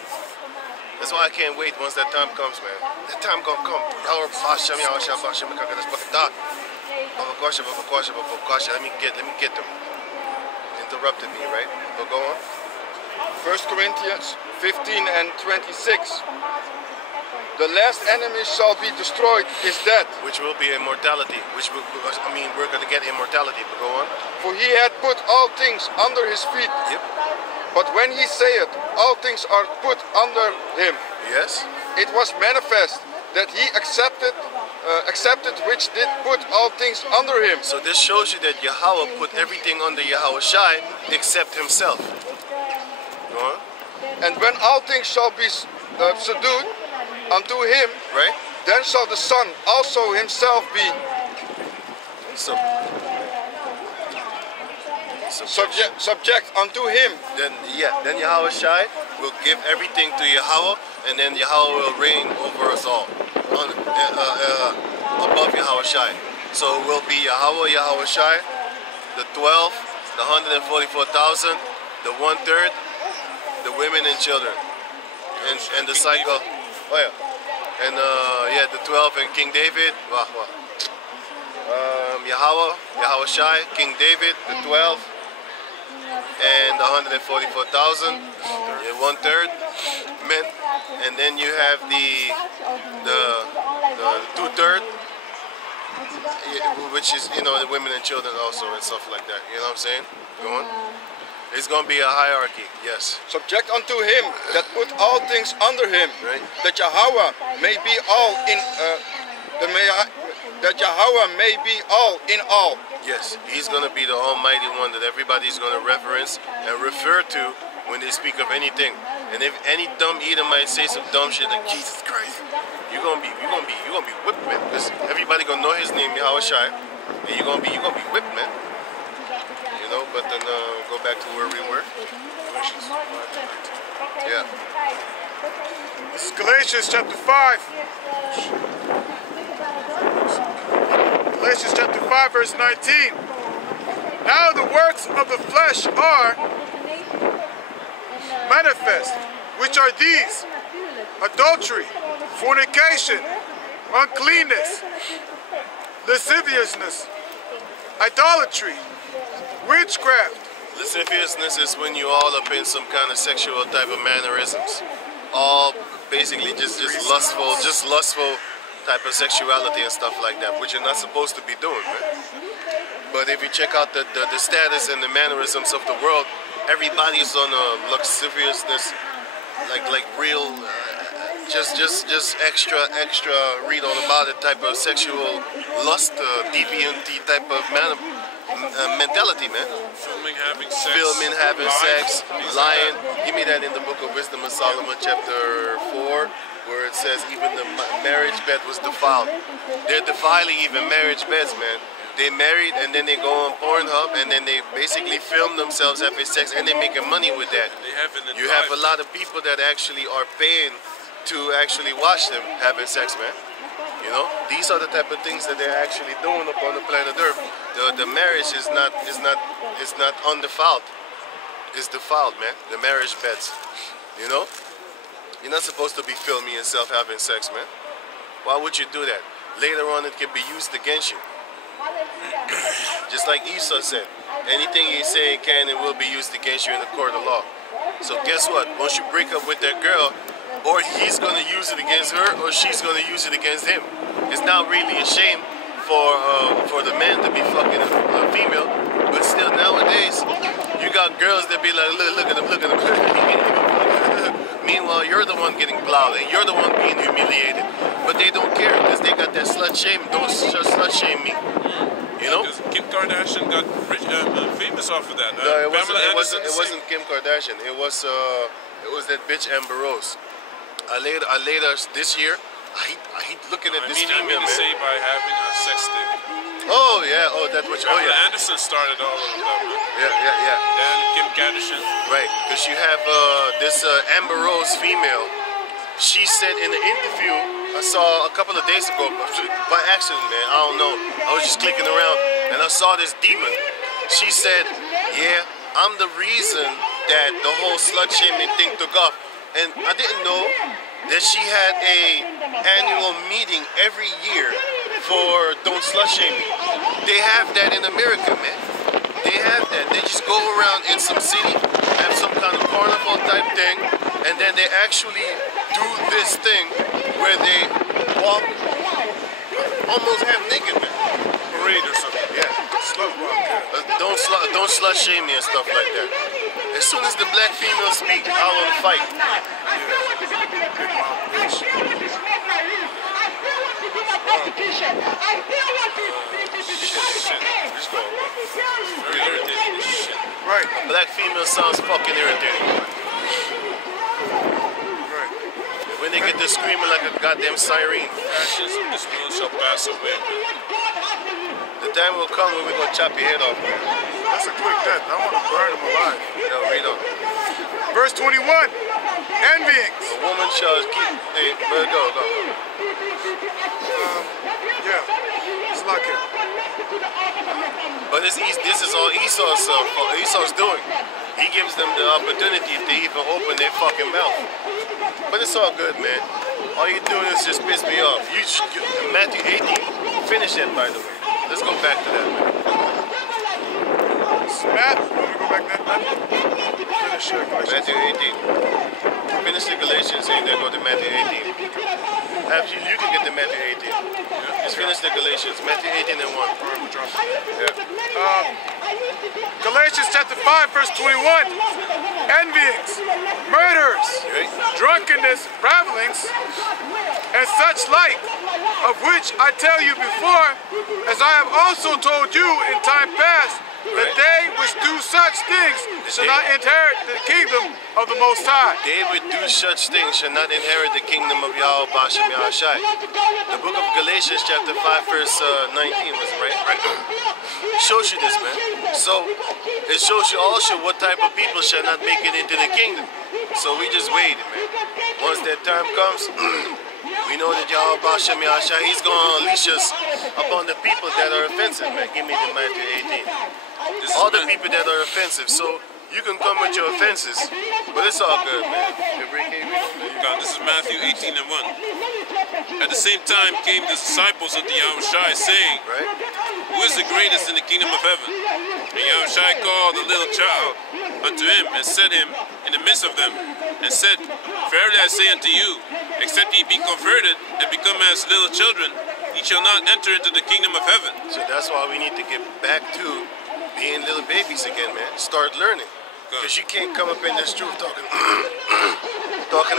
That's why I can't wait once that time comes, man. That time gonna come. Let me get them. Interrupted me, right? But go on. 1 Corinthians 15 and 26. The last enemy shall be destroyed is death. Which will be immortality. We're gonna get immortality. But go on. For he had put all things under his feet. Yep. But when he saith, all things are put under him, Yes. it was manifest that he accepted which did put all things under him. So this shows you that Yahweh put everything under Yahweh Shai except himself. Go on. And when all things shall be subdued unto him, right? then shall the Son also himself be subject unto him. Then Yahweh Shai will give everything to Yahweh, and then Yahweh will reign over us all, above Yahweh Shai. So it will be Yahweh Shai, the 12, the 144,000, the 1/3, the women and children, and the cycle. Oh yeah, and the 12 and King David. Yahweh Shai, King David, the 12, and the 144,000, 1/3 men, and then you have the 2/3, which is the women and children also and stuff like that. You know what I'm saying? Go on. It's going to be a hierarchy, yes. Subject unto him that put all things under him, Right. that Yahweh may be all in. That Yahweh may be all in all. Yes, he's going to be the Almighty One that everybody's going to reference and refer to when they speak of anything. And if any dumb Edomite say some dumb shit like Jesus Christ, you're gonna be whipped, man. Because everybody gonna know his name, Yahweh Shai, and you're gonna be whipped, man. But then go back to where we were. Yeah. This is Galatians chapter 5. Galatians chapter 5, verse 19. Now the works of the flesh are manifest, which are these: adultery, fornication, uncleanness, lasciviousness, idolatry, witchcraft. Lasciviousness is when you all up in some kind of sexual type of mannerisms. All basically just lustful type of sexuality and stuff like that, which you're not supposed to be doing, man. But if you check out the status and the mannerisms of the world, everybody's on a lasciviousness, like real, just extra read all about it type of sexual lust, deviant type of mentality, man. Filming, having sex, Lying. Give me that in the book of Wisdom of Solomon, chapter 4, where it says even the marriage bed was defiled. They're defiling even marriage beds, man. They married and then they go on Pornhub and then they basically film themselves having sex and they're making money with that. You have a lot of people that actually are paying to actually watch them having sex, man. These are the type of things that they're actually doing upon the planet Earth. The marriage is not undefiled. It's defiled, man. The marriage beds. You're not supposed to be filming yourself having sex, man. Why would you do that? Later on, it can be used against you. Just like Esau said, anything you say can and will be used against you in the court of law. So guess what? Once you break up with that girl, or he's going to use it against her, or she's going to use it against him. It's not really a shame for the man to be fucking a female, but still nowadays, you got girls that be like, look at them. Meanwhile, you're the one getting plowed, and you're the one being humiliated. But they don't care, because they got that slut shame. Don't just slut shame me. Because Kim Kardashian got rich, famous off of that. No, it wasn't Kim Kardashian. It was that bitch Amber Rose. I later this year. I hate looking at this female, man. Say by having a sex tape. Oh yeah. Oh, that's what. Pamela Anderson started all of that, man. Yeah. Then Kim Kardashian. Right, because you have this Amber Rose female. She said in the interview I saw a couple of days ago, by accident, man. I don't know. I was just clicking around and I saw this demon. She said, "Yeah, I'm the reason that the whole slut shaming thing took off." And I didn't know that she had a annual meeting every year for Don't Slut Shame Me. They have that in America, man. They have that. They just go around in some city, have some kind of carnival type thing, and then they actually do this thing where they walk almost half naked, man. Parade or something. Yeah. Slut walk. Don't slut shame me and stuff like that. As soon as the black female speak, I want to fight. Very irritating. Right. Black female sounds fucking irritating. Right. When they get to screaming like a goddamn siren. Ashes of this world shall pass away. The time will come when we're gonna chop your head off, man. That's a quick death. I want to burn him alive. Yo, read on. Verse 21. Envyings. A woman shall keep. Hey, go. Yeah. It's like it. But this is all Esau's doing. He gives them the opportunity to even open their fucking mouth. But it's all good, man. All you're doing is just piss me off. Matthew 18. Finish that, by the way. Let's go back to that, man. Matt, let me go back to that. Finish Matthew 18. Finish the Galatians and then go to Matthew 18. Actually, you can get to Matthew 18. Just finish the Galatians. Matthew 18 and 1. Galatians chapter 5, verse 21. Envyings, murders, drunkenness, ravelings, and such like, of which I tell you before, as I have also told you in time past, that they which do such things shall not inherit the kingdom of the Most High. They which do such things shall not inherit the kingdom of Yahweh Bashem Yahshai. The book of Galatians chapter 5 verse 19 was right? Shows you this, man. So it shows you also what type of people shall not make it into the kingdom. So we just waited, man. Once that time comes, we know that Yahweh Bashem Yahshai, he's going to unleash us upon the people that are offensive, man. Give me the Matthew 18. All the people that are offensive. So you can come with your offenses, but it's all good, man. God, this is Matthew 18 and 1. At the same time came the disciples of the Yahushai, saying, Right? Who is the greatest in the kingdom of heaven? And Yahushai called a little child unto him, and set him in the midst of them, and said, Verily I say unto you, except ye be converted and become as little children, ye shall not enter into the kingdom of heaven. So that's why we need to get back to being little babies again, man. Start learning. Because you can't come up in this truth talking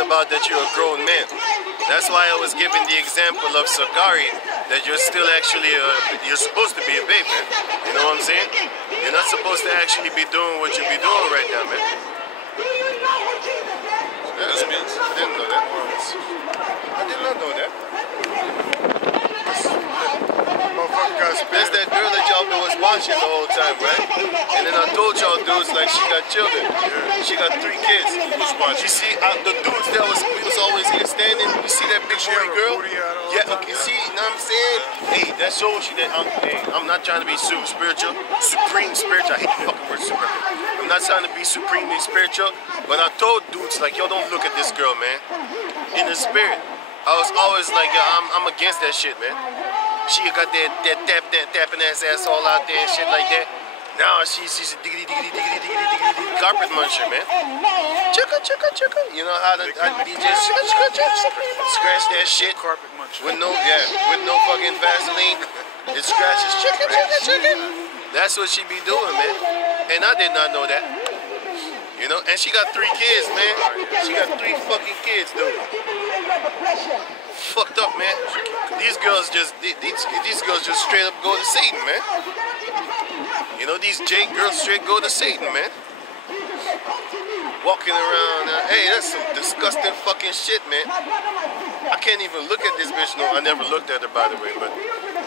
about that you're a grown man. That's why I was giving the example of Sakari, that you're still actually, you're supposed to be a babe, man. You know what I'm saying? You're not supposed to actually be doing what you be doing right now, man. Lesbians. I didn't know that. I did not know that. That's that girl that y'all was watching the whole time, right? And then I told y'all dudes like she got children. She got 3 kids. You see the dudes that we was always here standing. You see that big booty girl? Yeah, okay, see, you know what I'm saying? Hey, that shows you that I'm not trying to be super spiritual, supreme spiritual. I hate the fucking word super. I'm not trying to be supremely spiritual, but I told dudes like, yo, don't look at this girl, man. In the spirit, I was always like, yo, I'm against that shit, man. She got that tapping ass all out there and shit like that. Now she's a diggity carpet muncher, man. Chugga. You know how the DJs scratch that shit Carpet muncher. with no fucking Vaseline. It scratches chugga. That's what she be doing, man. And I did not know that. You know, and she got 3 kids, man. She got 3 fucking kids, dude. Fucked up, man. These girls just straight up go to Satan, man. You know, these J girls straight go to Satan, man. Walking around, hey, that's some disgusting fucking shit, man. I can't even look at this bitch. No, I never looked at her, by the way, but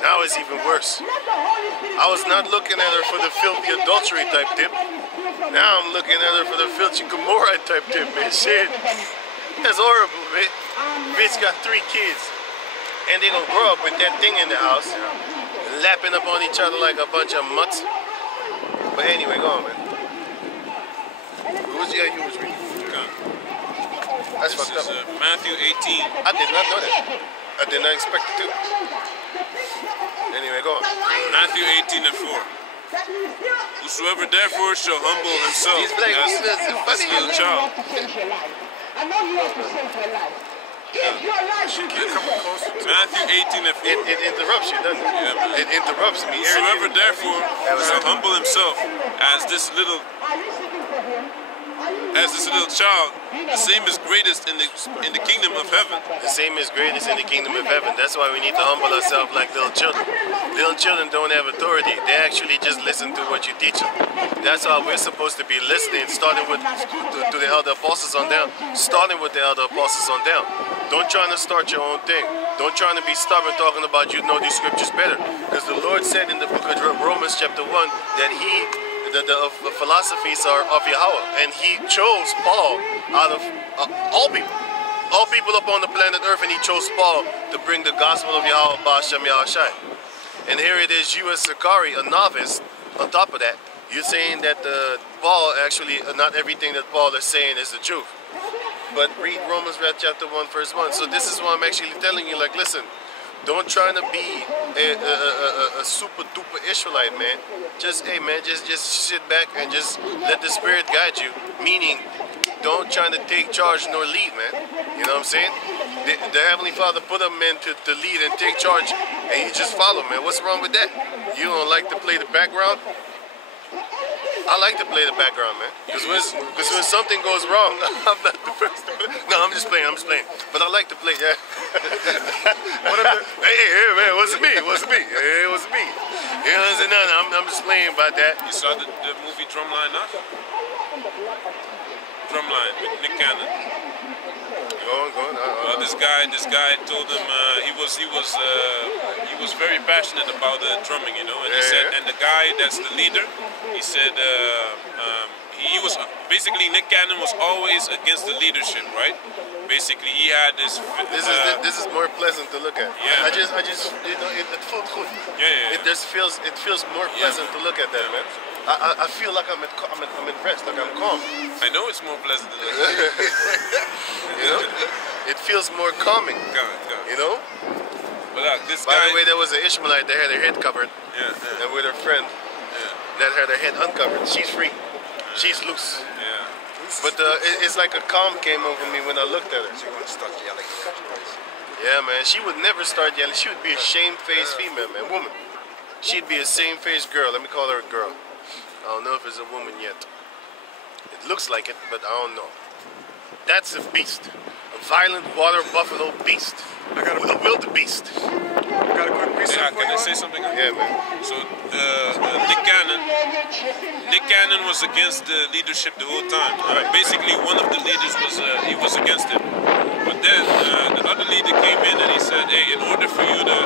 now it's even worse. I was not looking at her for the filthy adultery type tip. Now I'm looking at her for the filthy Gomorrah type tip, man. Shit. That's horrible, man. Bitch got 3 kids. And they gonna grow up with that thing in the house. Lapping up on each other like a bunch of mutts. But anyway, go on, man. You was reading. That's fucked up. This is Matthew 18. I did not know that. I did not expect it to. Anyway, go on. Matthew 18 and 4. Whosoever therefore shall humble himself These black as people is this funny. little child. I know you have to save her life. If your life should be Matthew 18 and 4. It interrupts you, doesn't it? Yeah, man. It interrupts me. Whosoever therefore shall humble himself as this little Are you seeking for him? Are you as this little child, the same is greatest in the kingdom of heaven. The same is greatest in the kingdom of heaven. That's why we need to humble ourselves like little children. Little children don't have authority. They actually just listen to what you teach them. That's how we're supposed to be listening, starting with to the elder apostles on down. Starting with the elder apostles on down. Don't try to start your own thing. Don't try to be stubborn talking about you know these scriptures better. Because the Lord said in the book of Romans chapter 1 that the philosophies are of Yahweh. And he chose Paul out of all people. All people upon the planet Earth, and he chose Paul to bring the gospel of Yahweh Ba'ashem Yahushai. And here it is, you as Sakari, a novice, on top of that, you're saying that Paul actually, not everything that Paul is saying is the truth. But read Romans chapter 1 verse 1. So this is what I'm actually telling you, like, listen, don't try to be a super duper Israelite, man. Just, hey man, just sit back and just let the Spirit guide you. Meaning, don't try to take charge nor lead, man. You know what I'm saying? The Heavenly Father put a man to lead and take charge, and you just follow, man. What's wrong with that? You don't like to play the background? I like to play the background, man. Because when something goes wrong, I'm not the first to play. No, I'm just playing. But I like to play, yeah. Hey, man, what's me? Hey, what's me? You know what I'm saying? No, I'm just playing about that. You saw the movie Drumline, huh? Drumline with Nick Cannon. Go on. This guy told him he was very passionate about the drumming, you know. And he said, and the guy that's the leader, he said he was basically, Nick Cannon was always against the leadership, right? Basically, he had this. This is more pleasant to look at. Yeah. I just you know, it feels good. Yeah. It feels more pleasant to look at that, man. I feel like I'm in rest, like I'm calm. I know it's more pleasant to look at. You know, it feels more calming. You know. But this guy. By the way, there was an Ishmaelite that had her head covered, and with her friend that had her head uncovered. She's free. She's loose. Yeah. But it's like a calm came over me when I looked at her. She won't start yelling. Yeah, man. She would never start yelling. She would be a shamefaced female, man. Woman. She'd be a same-faced girl. Let me call her a girl. I don't know if it's a woman yet. It looks like it, but I don't know. That's a beast. A violent water buffalo beast. A wildebeest. I got a quick reset for Can I you. say something? Yeah, man. So Nick Cannon was against the leadership the whole time. Basically, one of the leaders was against him. But then the other leader came in and he said, "Hey, in order for you to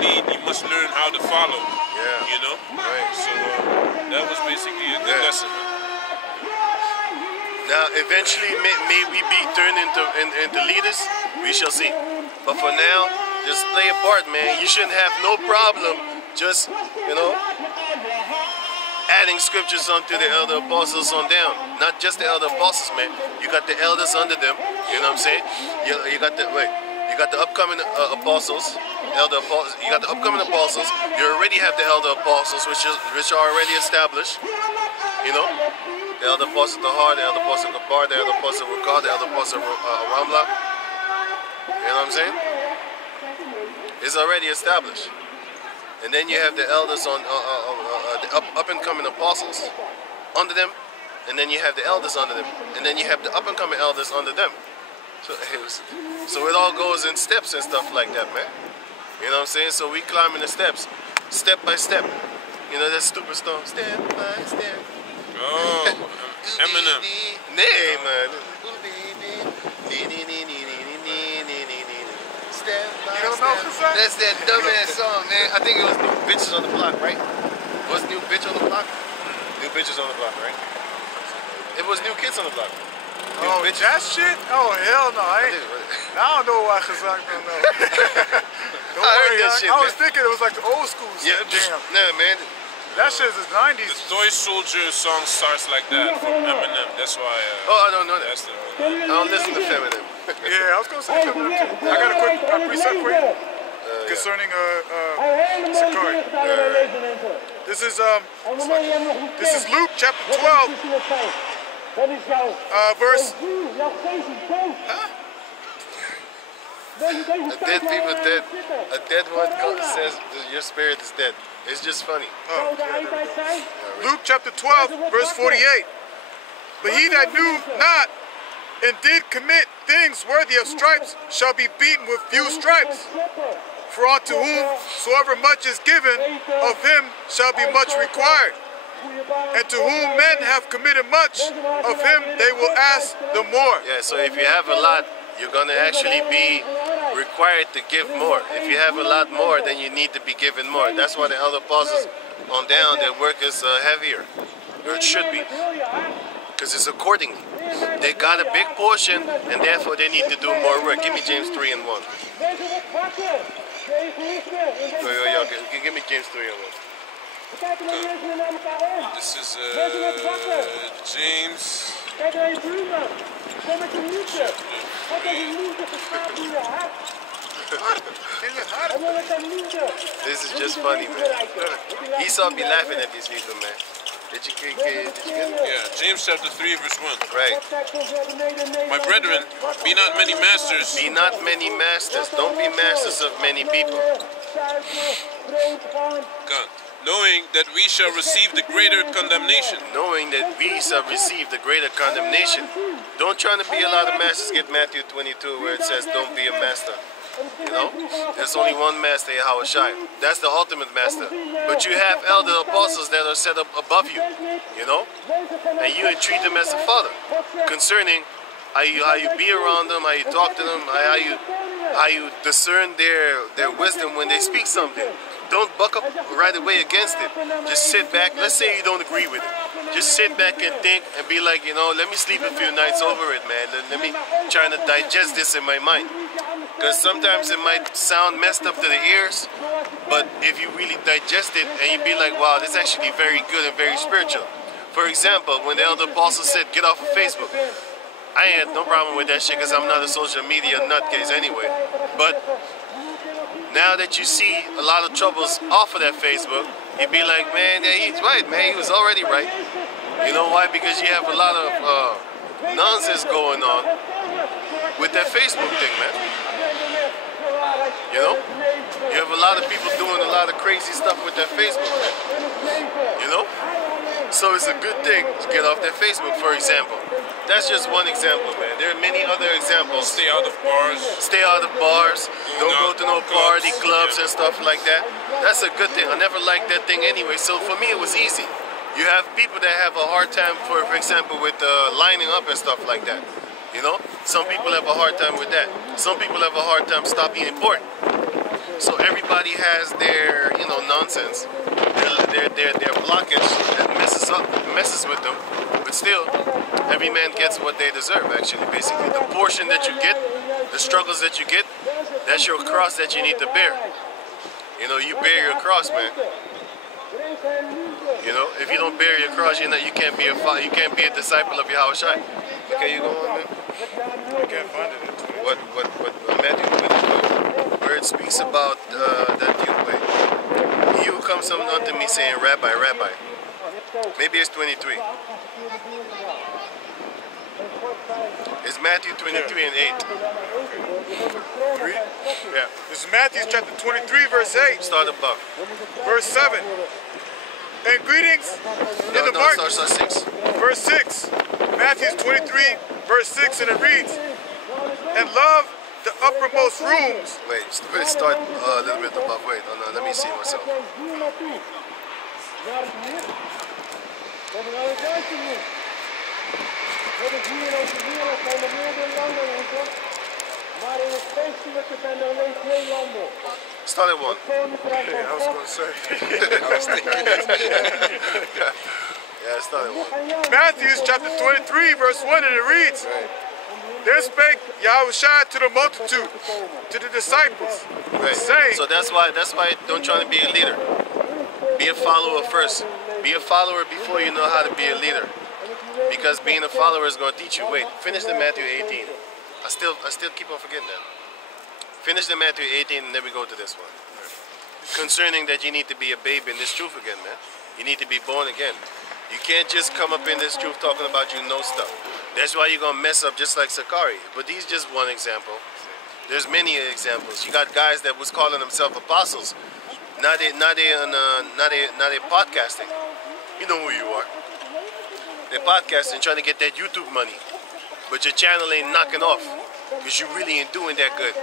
lead, you must learn how to follow." Yeah. You know. Right. So that was basically a good lesson. Now, eventually, may we be turned into leaders? We shall see. But for now, just play a part, man. You shouldn't have no problem just, you know, adding scriptures onto the elder apostles on down. Not just the elder apostles, man. You got the elders under them. You know what I'm saying? You got the upcoming apostles, elder apostles. You got the upcoming apostles. You already have the elder apostles, which are already established. You know, the elder apostle Tahar, the elder apostle Kabar, the elder apostle Rukar, the elder apostle Ramla. You know what I'm saying? It's already established. And then you have the elders on the up and coming apostles under them, and then you have the elders under them, and then you have the up and coming elders under them. So it all goes in steps and stuff like that, man. You know what I'm saying? So we climbing the steps, step by step. You know that stupid song, step by step. Oh, Eminem. Nay, man. You don't know what's that? That's that dumbass song, man. I think it was New Bitches on the Block, right? Was New Bitch on the Block? New Bitches on the Block, right? It was New Kids on the Block. New Oh, Bitches. that shit? Oh, hell no. I don't know why Chazak don't know. Don't heard worry, that shit, I was man. thinking it was like the old school Yeah, jam. nah, man. That shit is the 90s. The Toy Soldier song starts like that from Eminem. That's why. Oh, I don't know that. That's the. I don't listen to feminine. Yeah, I was going to say something too. I got a quick preset for you concerning Sakari. This is Luke chapter 12, verse. A dead people dead. A dead one says your spirit is dead. It's just funny. Oh, yeah, there we go. Luke chapter 12, verse 48. But he that knew not and did commit things worthy of stripes shall be beaten with few stripes. For unto whomsoever much is given, of him shall be much required. And to whom men have committed much, of him they will ask the more. Yeah, so if you have a lot, you're going to actually be required to give more. If you have a lot more, then you need to be given more. That's why the elder apostles on down, their work is heavier, or it should be, because it's accordingly. They got a big portion, and therefore they need to do more work. Give me James 3 and 1. Give me James 3 and 1. This is James. This is just funny, man. Esau be laughing at these people, man. Did you get it? Yeah, James chapter 3, verse 1. Right. My brethren, be not many masters. Be not many masters. Don't be masters of many people. God. Knowing that we shall receive the greater condemnation. Knowing that we shall receive the greater condemnation. Don't try to be a lot of masters. Get Matthew 22 where it says don't be a master. You know? There's only one master, Yahushua. That's the ultimate master. But you have elder apostles that are set up above you. You know? And you treat them as a father. Concerning how you be around them, how you talk to them, how you discern their wisdom when they speak something. Don't buck up right away against it. Just sit back. Let's say you don't agree with it. Just sit back and think and be like, you know, let me sleep a few nights over it, man. Let me try to digest this in my mind. Because sometimes it might sound messed up to the ears, but if you really digest it and you be like, wow, this is actually very good and very spiritual. For example, when the elder apostle said, get off of Facebook. I had no problem with that shit because I'm not a social media nutcase anyway. But now that you see a lot of troubles off of that Facebook, you'd be like, man, yeah, he's right, man. He was already right. You know why? Because you have a lot of nonsense going on with that Facebook thing, man. You know? You have a lot of people doing a lot of crazy stuff with that Facebook, man. You know? So it's a good thing to get off that Facebook, for example. That's just one example, man. There are many other examples. Stay out of bars. Stay out of bars. Don't go to no party clubs and stuff like that. That's a good thing. I never liked that thing anyway. So for me, it was easy. You have people that have a hard time, for example, with lining up and stuff like that. You know, some people have a hard time with that. Some people have a hard time stopping eating pork. So everybody has their, you know, nonsense, their blockage that messes with them. But still, every man gets what they deserve, actually, basically. The portion that you get, the struggles that you get, that's your cross that you need to bear. You know, you bear your cross, man. You know, if you don't bear your cross, you can't be a disciple of Yahushua. Okay, you go on, man. I can't find it. What Matthew 22, where it speaks about that he who comes unto me saying, Rabbi, Rabbi. Maybe it's 23. It's Matthew 23 and 8. Yeah. This is Matthew chapter 23, verse 8. Start above. Verse 7. And greetings in the Mark. Start 6. Verse 6. Matthew 23, verse 6, and it reads, and love the uppermost rooms. Wait, start a little bit above. Wait, oh no, let me see myself. Start at 1. Yeah, I was going to say. Yeah, start at 1. Matthew chapter 23, verse 1, and it reads, Then spake Yahushua to the multitude, to the disciples, saying, So that's why don't try to be a leader. Be a follower first. Be a follower before you know how to be a leader. Because being a follower is going to teach you. Wait, finish the Matthew 18. I still keep on forgetting that. Finish the Matthew 18 and then we go to this one. Concerning that you need to be a babe in this truth again, man. You need to be born again. You can't just come up in this truth talking about you know stuff. That's why you're going to mess up just like Sakari. But he's just one example. There's many examples. You got guys that was calling themselves apostles. Now they podcasting. You know who you are. They're podcasting, trying to get that YouTube money. But your channel ain't knocking off. Because you really ain't doing that good.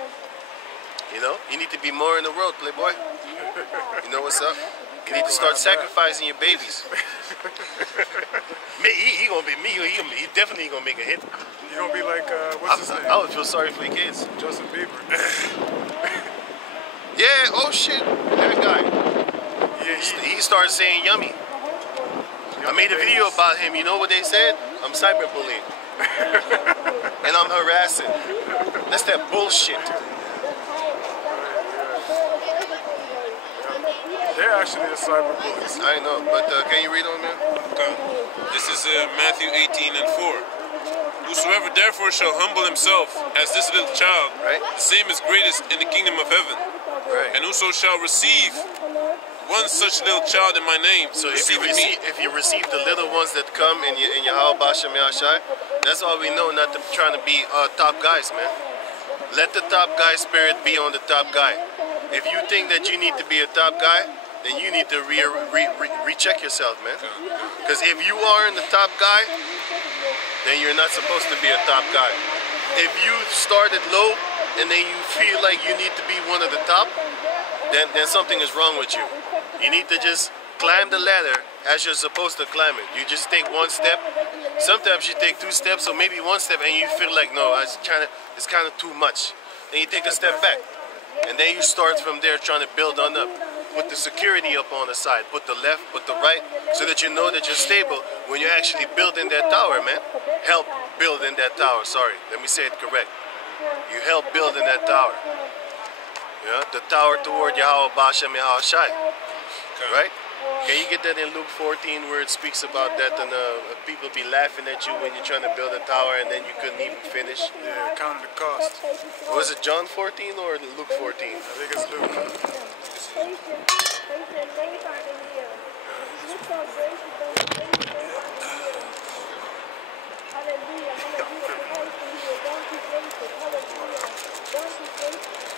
You know? You need to be more in the world, playboy. You know what's up? You need to start sacrificing your babies. He gonna be me. He definitely gonna make a hit. You gonna be like, what's his name? I would feel sorry for your kids. Justin Bieber. Yeah, oh shit. That guy. Yeah, He started saying yummy. I made a video about him. You know what they said? I'm cyberbullying. And I'm harassing. That's that bullshit. they're actually the cyber bullies. I know, but can you read on that? Okay. This is Matthew 18 and 4. Whosoever therefore shall humble himself as this little child, Right. the same is greatest in the kingdom of heaven. Right. And whoso shall receive one such little child in my name, So if you receiveth me. receive the little ones that come in your Yahweh Bashem Yahshai, that's all we know, not to trying to be top guys, man. Let the top guy spirit be on the top guy. If you think that you need to be a top guy, then you need to recheck yourself, man. Because if you are in the top guy, then you're not supposed to be a top guy. If you started low and then you feel like you need to be one of the top, then something is wrong with you. You need to just climb the ladder as you're supposed to climb it. You just take one step. Sometimes you take 2 steps, or maybe 1 step, and you feel like, no, it's kind of too much. Then you take a step back. And then you start from there trying to build on up. Put the security up on the side. Put the left, put the right, so that you know that you're stable when you're actually building that tower, man. Help building that tower. Sorry, let me say it correct. You help building that tower. Yeah, the tower toward Yahweh Bashem Yahweh Shai. Right? Can you get that in Luke 14 where it speaks about that and people be laughing at you when you're trying to build a tower and then you couldn't even finish? Yeah, counting the cost. Was it John 14 or Luke 14? I think it's Luke.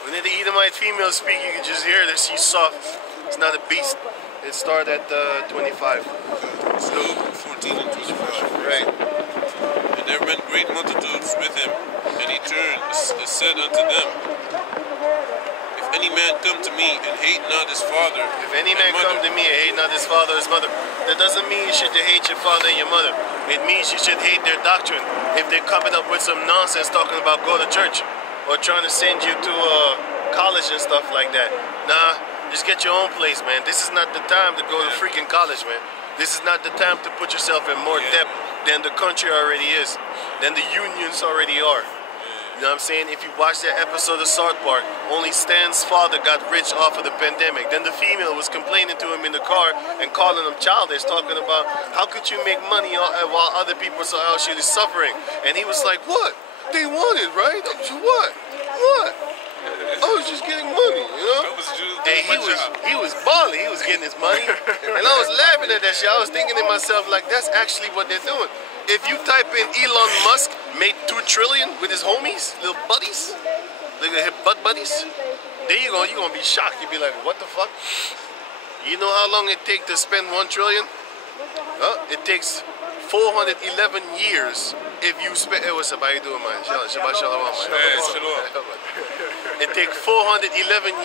When the Edomite female speak, you can just hear that she's soft. It's not a beast. It started at 25. So 14 and 25. Right. And there went great multitudes with him, and he turned and said unto them, If any man come to me and hate not his father, If any man come to me and hate not his father or his mother, that doesn't mean you should hate your father and your mother. It means you should hate their doctrine. If they're coming up with some nonsense talking about go to church or trying to send you to college and stuff like that. Nah, just get your own place, man. This is not the time to go to freaking college, man. This is not the time to put yourself in more debt than the country already is, than the unions already are. You know what I'm saying? If you watch that episode of South Park, only Stan's father got rich off of the pandemic. Then the female was complaining to him in the car and calling him childish, talking about how could you make money while other people are actually suffering. And he was like, what? They want it, right? What? What? I was just getting money, you know? And he was balling. He was getting his money. And I was laughing at that shit. I was thinking to myself, like, that's actually what they're doing. If you type in Elon Musk made $2 trillion with his homies, little buddies, his butt buddies, then you're gonna be shocked. You'll be like, what the fuck? You know how long it takes to spend $1 trillion? It takes 411 years if you spend. Hey, what's up? How you doing, man? Shabbat shalom, man. It takes 411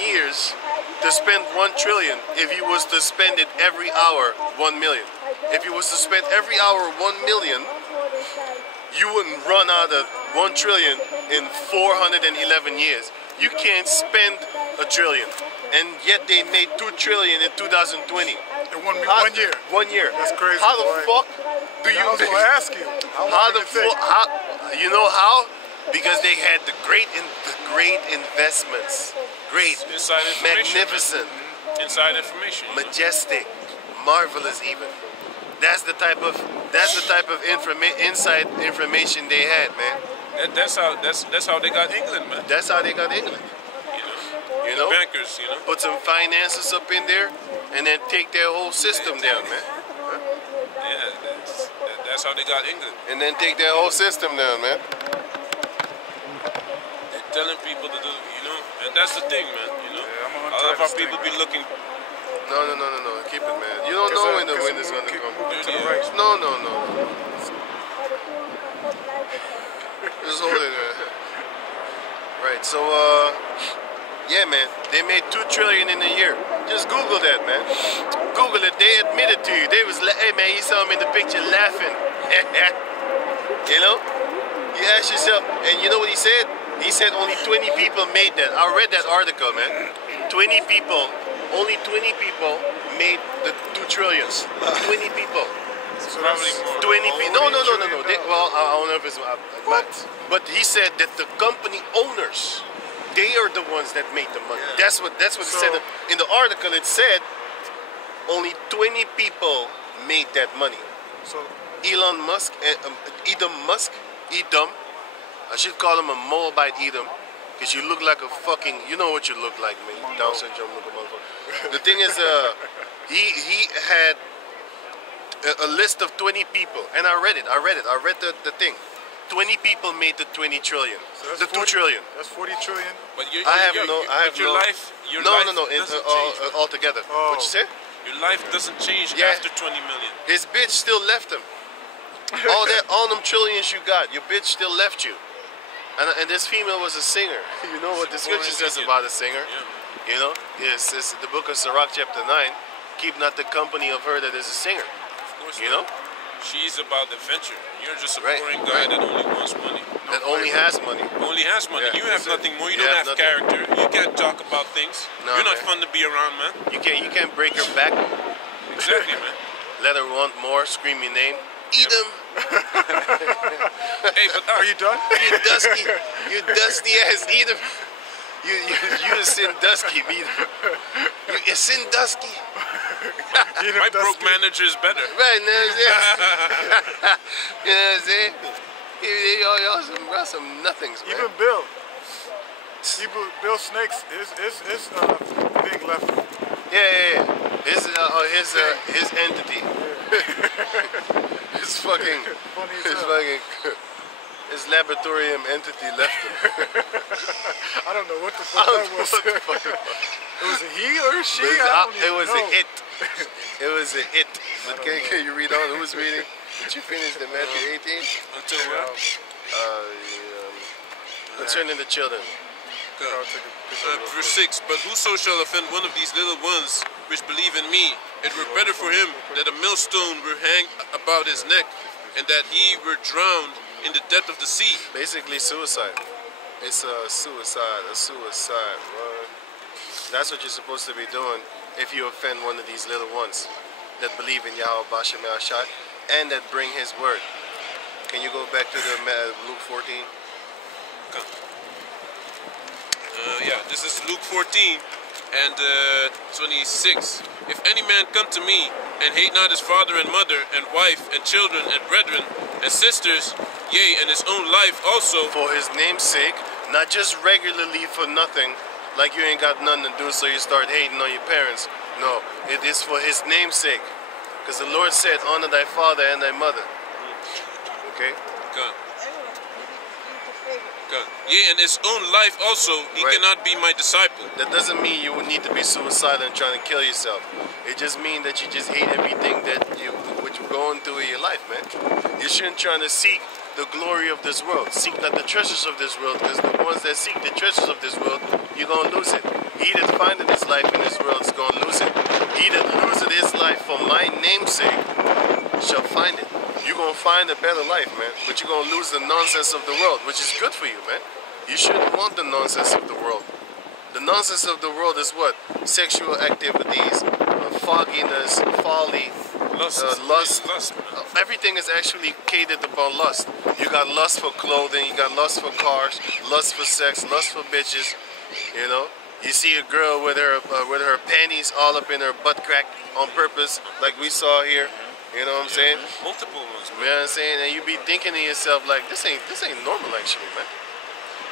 years to spend $1 trillion if you was to spend it every hour 1 million. If you was to spend every hour 1 million, you wouldn't run out of 1 trillion in 411 years. You can't spend $1 trillion, and yet they made $2 trillion in 2020. In 1 year. 1 year. That's crazy. How the boy. fuck do you? I was gonna ask you. How the fuck? You know how? Because they had the great investments, great, Inside information. magnificent, Inside information. majestic, marvelous. Even that's the type of inside information they had, man. That's how they got England, man. That's how they got England. You know, Bankers, you know. put some finances up in there, and then take their whole system down, man. Yeah, that's how they got England. And then take their whole system down, man. They're telling people to do, you know, and that's the thing, man. You know, Yeah, I'm a lot of our people be looking No. Keep it, man. You don't know when the wind is gonna come. Move to the right. No. Just hold it, man. Right. So, yeah, man. They made $2 trillion in a year. Just Google that, man. Google it. They admitted to you. They was like, hey, man, you saw them in the picture laughing. You know? You ask yourself, and you know what he said? He said only 20 people made that. I read that article, man. 20 people, only 20 people made the 2 trillions. 20 people. So Probably more. 20 people. No. Well, I don't know if it's... But he said that the company owners, they are the ones that made the money. Yeah. That's what he said. In the article, it said only 20 people made that money. So Elon Musk, Edom Musk, I should call him a Moabite Edom, because you look like a fucking, you know what you look like, man. Down syndrome looking motherfucker. The thing is, he had a list of 20 people, and I read the thing. 20 people made the 20 trillion, So that's the 2 trillion. That's 40 trillion. But your life doesn't change. Altogether. Oh. What you say? Your life doesn't change Yeah. after 20 million. His bitch still left him. All them trillions you got, your bitch still left you. And this female was a singer. You know what the scripture says about a singer? Yeah. You know? Yes, it's the book of Sirach chapter 9. Keep not the company of her that is a singer. Of course You not. know? She's about adventure. You're just a Right, boring guy right. that only wants money. That only has money. Only has money. Yeah, You have that's it. nothing more. You You don't have have nothing. character. You can't talk about things. No, You're not man. fun to be around, man. You can't break her back. Exactly, man. Let her want more. Scream your name. Edom. Hey, but Are you done? You dusty ass Edom. You sin dusky, Edom. You sin dusky. my broke manager is better. Right, you know what I'm saying? You know what I'm saying? Y'all some nothings, man. Even Bill Snakes is big left. Yeah. His entity. His fucking, Funny as hell. his laboratorium entity left him. I don't know what the fuck that was. It was a he or a she? It was know. an it. It was an it. But can you read on? Who was reading? Did you finish the Matthew 18? Until what? Concerning the children. Verse 6, but whoso shall offend one of these little ones which believe in me, it were better for him that a millstone were hanged about his neck, and that he were drowned in the depth of the sea. Basically suicide. It's a suicide. Word. That's what you're supposed to be doing if you offend one of these little ones that believe in Yahweh Bashem Yahshai and that bring his word. Can you go back to the Luke 14? Yeah, this is Luke 14 and 26. If any man come to me and hate not his father and mother and wife and children and brethren and sisters, yea, and his own life also, For his name's sake, not just regularly for nothing, like you ain't got nothing to do so you start hating on your parents. No, it is for his name's sake. Because the Lord said, honor thy father and thy mother. Okay? God. Yea, and his own life also, he Right. cannot be my disciple. That doesn't mean you would need to be suicidal and trying to kill yourself. It just means that you just hate everything what you're going through in your life, man. You shouldn't try to seek the glory of this world. Seek not the treasures of this world, because the ones that seek the treasures of this world, you're going to lose it. He that findeth his life in this world is going to lose it. He that loseth his life for my name's sake shall find it. You're going to find a better life, man. But you're going to lose the nonsense of the world, which is good for you, man. You shouldn't want the nonsense of the world. The nonsense of the world is what? Sexual activities, fogginess, folly, lust. Everything is actually catered upon lust. You got lust for clothing, you got lust for cars, lust for sex, lust for bitches. You know, you see a girl with her panties all up in her butt crack on purpose, like we saw here. You know what I'm saying? Multiple ones, You know what I'm saying? And you be thinking to yourself like, this ain't normal actually, man.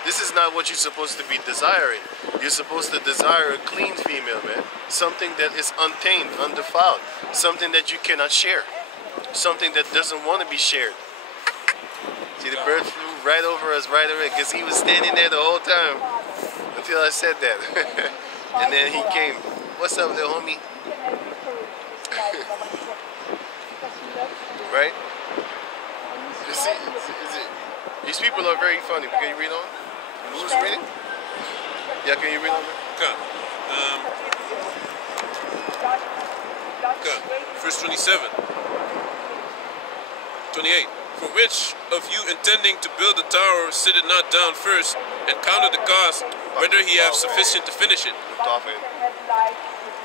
This is not what you're supposed to be desiring. You're supposed to desire a clean female, man. Something that is untamed, undefiled. Something that you cannot share. Something that doesn't want to be shared. See, the bird flew right over us, right away, because he was standing there the whole time until I said that. And then he came. What's up, little homie? Right? You see, these people are very funny. Can you read on? Who's reading? Yeah, can you read on? Okay. Okay. Verse 27. 28. For which of you intending to build a tower sitteth not down first and counted the cost, whether he have sufficient to finish it?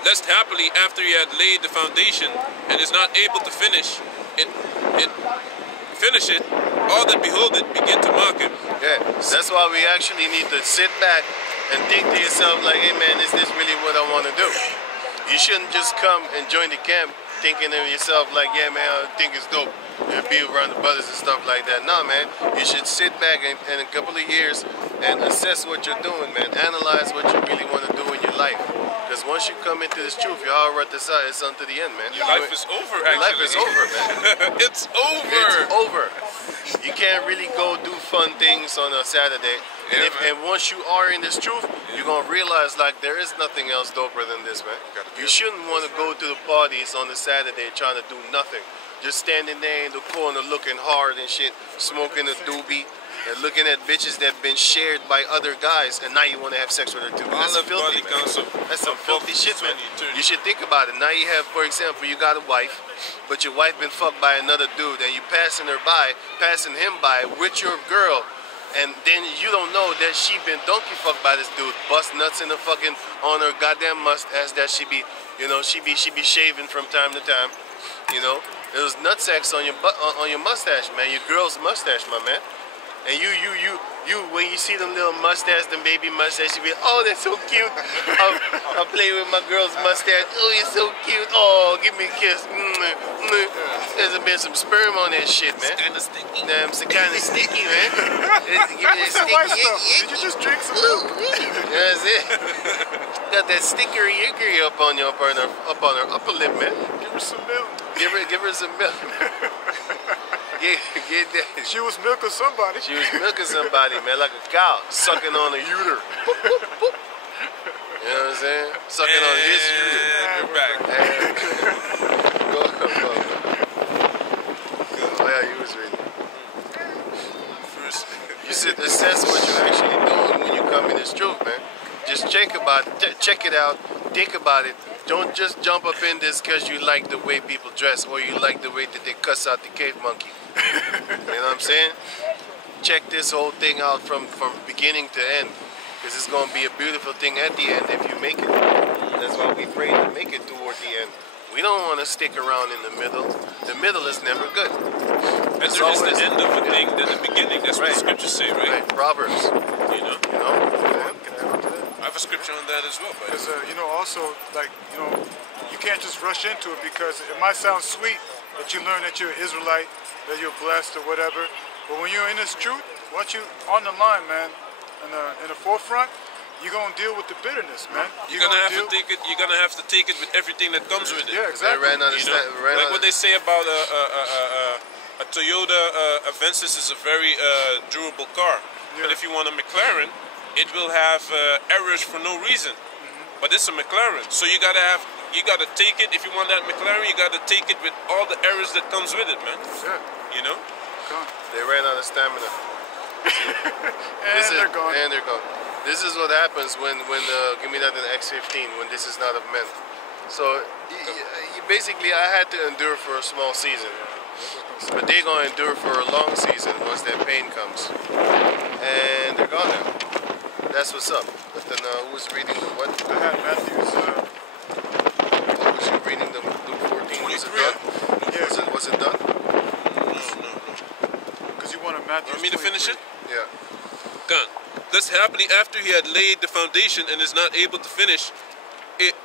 Lest happily after he had laid the foundation and is not able to finish it, all that behold it begin to mock him. Yeah, that's why we actually need to sit back and think to yourself like, hey man, is this really what I want to do? You shouldn't just come and join the camp thinking to yourself like, yeah man, I think it's dope and be around the brothers and stuff like that. No man, you should sit back and in a couple of years and assess what you're doing, man. Analyze what you really want to do in your life. Because once you come into this truth, your Ha'arat it's unto the end, man. Your life is over, actually. Your life is over, man. It's over. It's over. You can't really go do fun things on a Saturday. And, Yeah, and once you are in this truth, you're going to realize like there is nothing else doper than this, man. You shouldn't want to go to the parties on a Saturday trying to do nothing. Just standing there in the corner looking hard and shit, smoking a doobie, and looking at bitches that have been shared by other guys, and now you want to have sex with her too. That's filthy, man. That's some filthy shit, man. You should think about it. Now you have, for example, you got a wife, but your wife been fucked by another dude, and you passing him by with your girl, and then you don't know that she been donkey fucked by this dude, bust nuts in the fucking on her goddamn mustache that she be, you know, she be shaving from time to time, you know. There was nutsacks on your on your mustache, man. Your girl's mustache, my man. And you, when you see them little mustache, them baby mustache, you be, oh, they're so cute. I'll play with my girl's mustache. Oh, you're so cute. Oh, give me a kiss. There's been some sperm on that shit, man. It's kind of sticky. It's kind of sticky, man. Give me that Did you just drink some milk? That's it. Got that stickery ickery up on her upper lip, man. Give her some milk. Give her some milk. Get that. She was milking somebody. She was milking somebody, man, like a cow, sucking on a uter. Boop, boop, boop. You know what I'm saying? Sucking on his uter. And we're back. Go. Oh yeah, you was reading. First, You should assess what you're actually doing when you come in this truth, man. Just check it out, think about it. Don't just jump up in this because you like the way people dress or you like the way that they cuss out the cave monkey. You know what I'm saying? Check this whole thing out from beginning to end, because it's going to be a beautiful thing at the end if you make it. That's why we pray to make it toward the end. We don't want to stick around in the middle. The middle is never good. Better is the end of a thing than the beginning. That's what the scriptures say, right? Proverbs. You know? You know? Can I add to that? I have a scripture on that as well, but Because, you know, also, like, you know, you can't just rush into it, because it might sound sweet that you learn that you're an Israelite, that you're blessed or whatever. But when you're in this truth, once you're on the line, man, in the forefront, you're gonna deal with the bitterness, man. you're gonna have to take it. You're gonna have to take it with everything that comes with it. Yeah, exactly. Like what they say about a Toyota Avensis is a very durable car. Yeah. But if you want a McLaren, it will have errors for no reason. But it's a McLaren, so you gotta take it. If you want that McLaren, you gotta take it with all the errors that comes with it, man. Yeah. You know. They ran out of stamina. They're gone. And they're gone. This is what happens when give me that in X15 when this is not of men. So basically, I had to endure for a small season, but they're gonna endure for a long season once that pain comes, and they're gone now. That's what's up. But then who's reading the what? I had Matthew's. What was you reading the Luke 14? Was it done? Yeah. Was it done? No. Because you wanted Matthew's. Want me to finish it? Yeah. Gone. Thus happily after he had laid the foundation and is not able to finish it,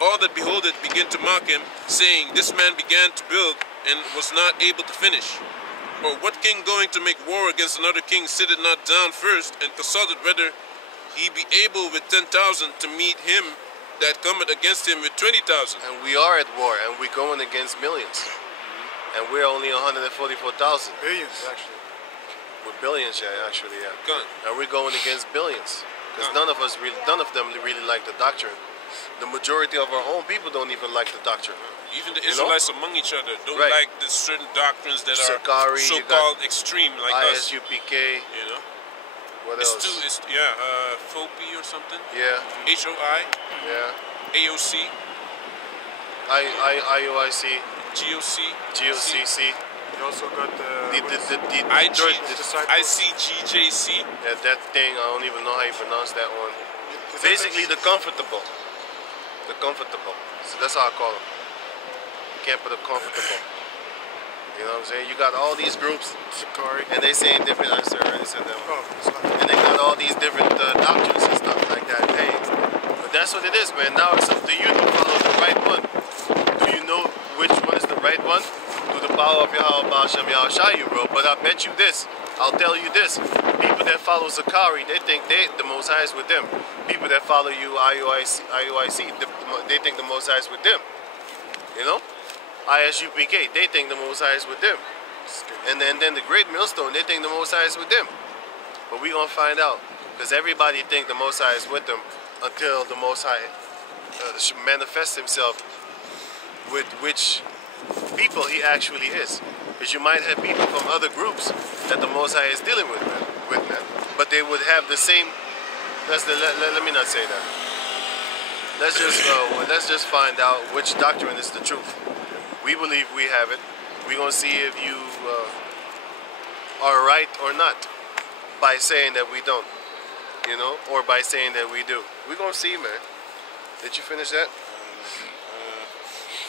all that behold it begin to mock him, saying, this man began to build and was not able to finish. Or what king going to make war against another king sitteth not down first and consulted whether he be able with 10,000 to meet him that cometh against him with 20,000. And we are at war, and we're going against millions, and we're only 144,000. Billions, actually. We're billions, yeah, actually, yeah. Gone. And we're going against billions, because none of them really like the doctrine. The majority of our own people don't even like the doctrine. Even the You know? Israelites among each other don't Right. like the certain doctrines that Sakari, are you so-called extreme, like us. ISUPK. You know, What it's else? too, FOPI or something. Yeah, HOI, yeah. AOC, IOIC, GOC, GOCC. You also got The IG, disciples. ICGJC. Yeah, that thing, I don't even know how you pronounce that one. Basically, the comfortable. The comfortable. So that's how I call them. You can't put a comfortable. You know what I'm saying? You got all these groups, Sakari. and they saying different. I already said that one. Oh, it's not. And they got all these different doctrines and stuff like that. Hey, but that's what it is, man. Now it's up to you to follow the right one. Do you know which one is the right one? Through the power of Yahweh Ba'ashem Yahushua, bro. But I bet you this. I'll tell you this. People that follow Zakari, they think the Most High is with them. People that follow you, IOIC, they think the Most High is with them. You know? ISUPK, they think the Most High is with them. And then the Great Millstone, they think the Most High is with them. But we gonna find out. Because everybody think the Most High is with them until the Most High manifests himself with which people he actually is. Because you might have people from other groups that the Most High is dealing with them. But they would have the same, let me not say that. Let's just find out which doctrine is the truth. We believe we have it. We're going to see if you are right or not by saying that we don't, you know, or by saying that we do. We're going to see, man. Did you finish that?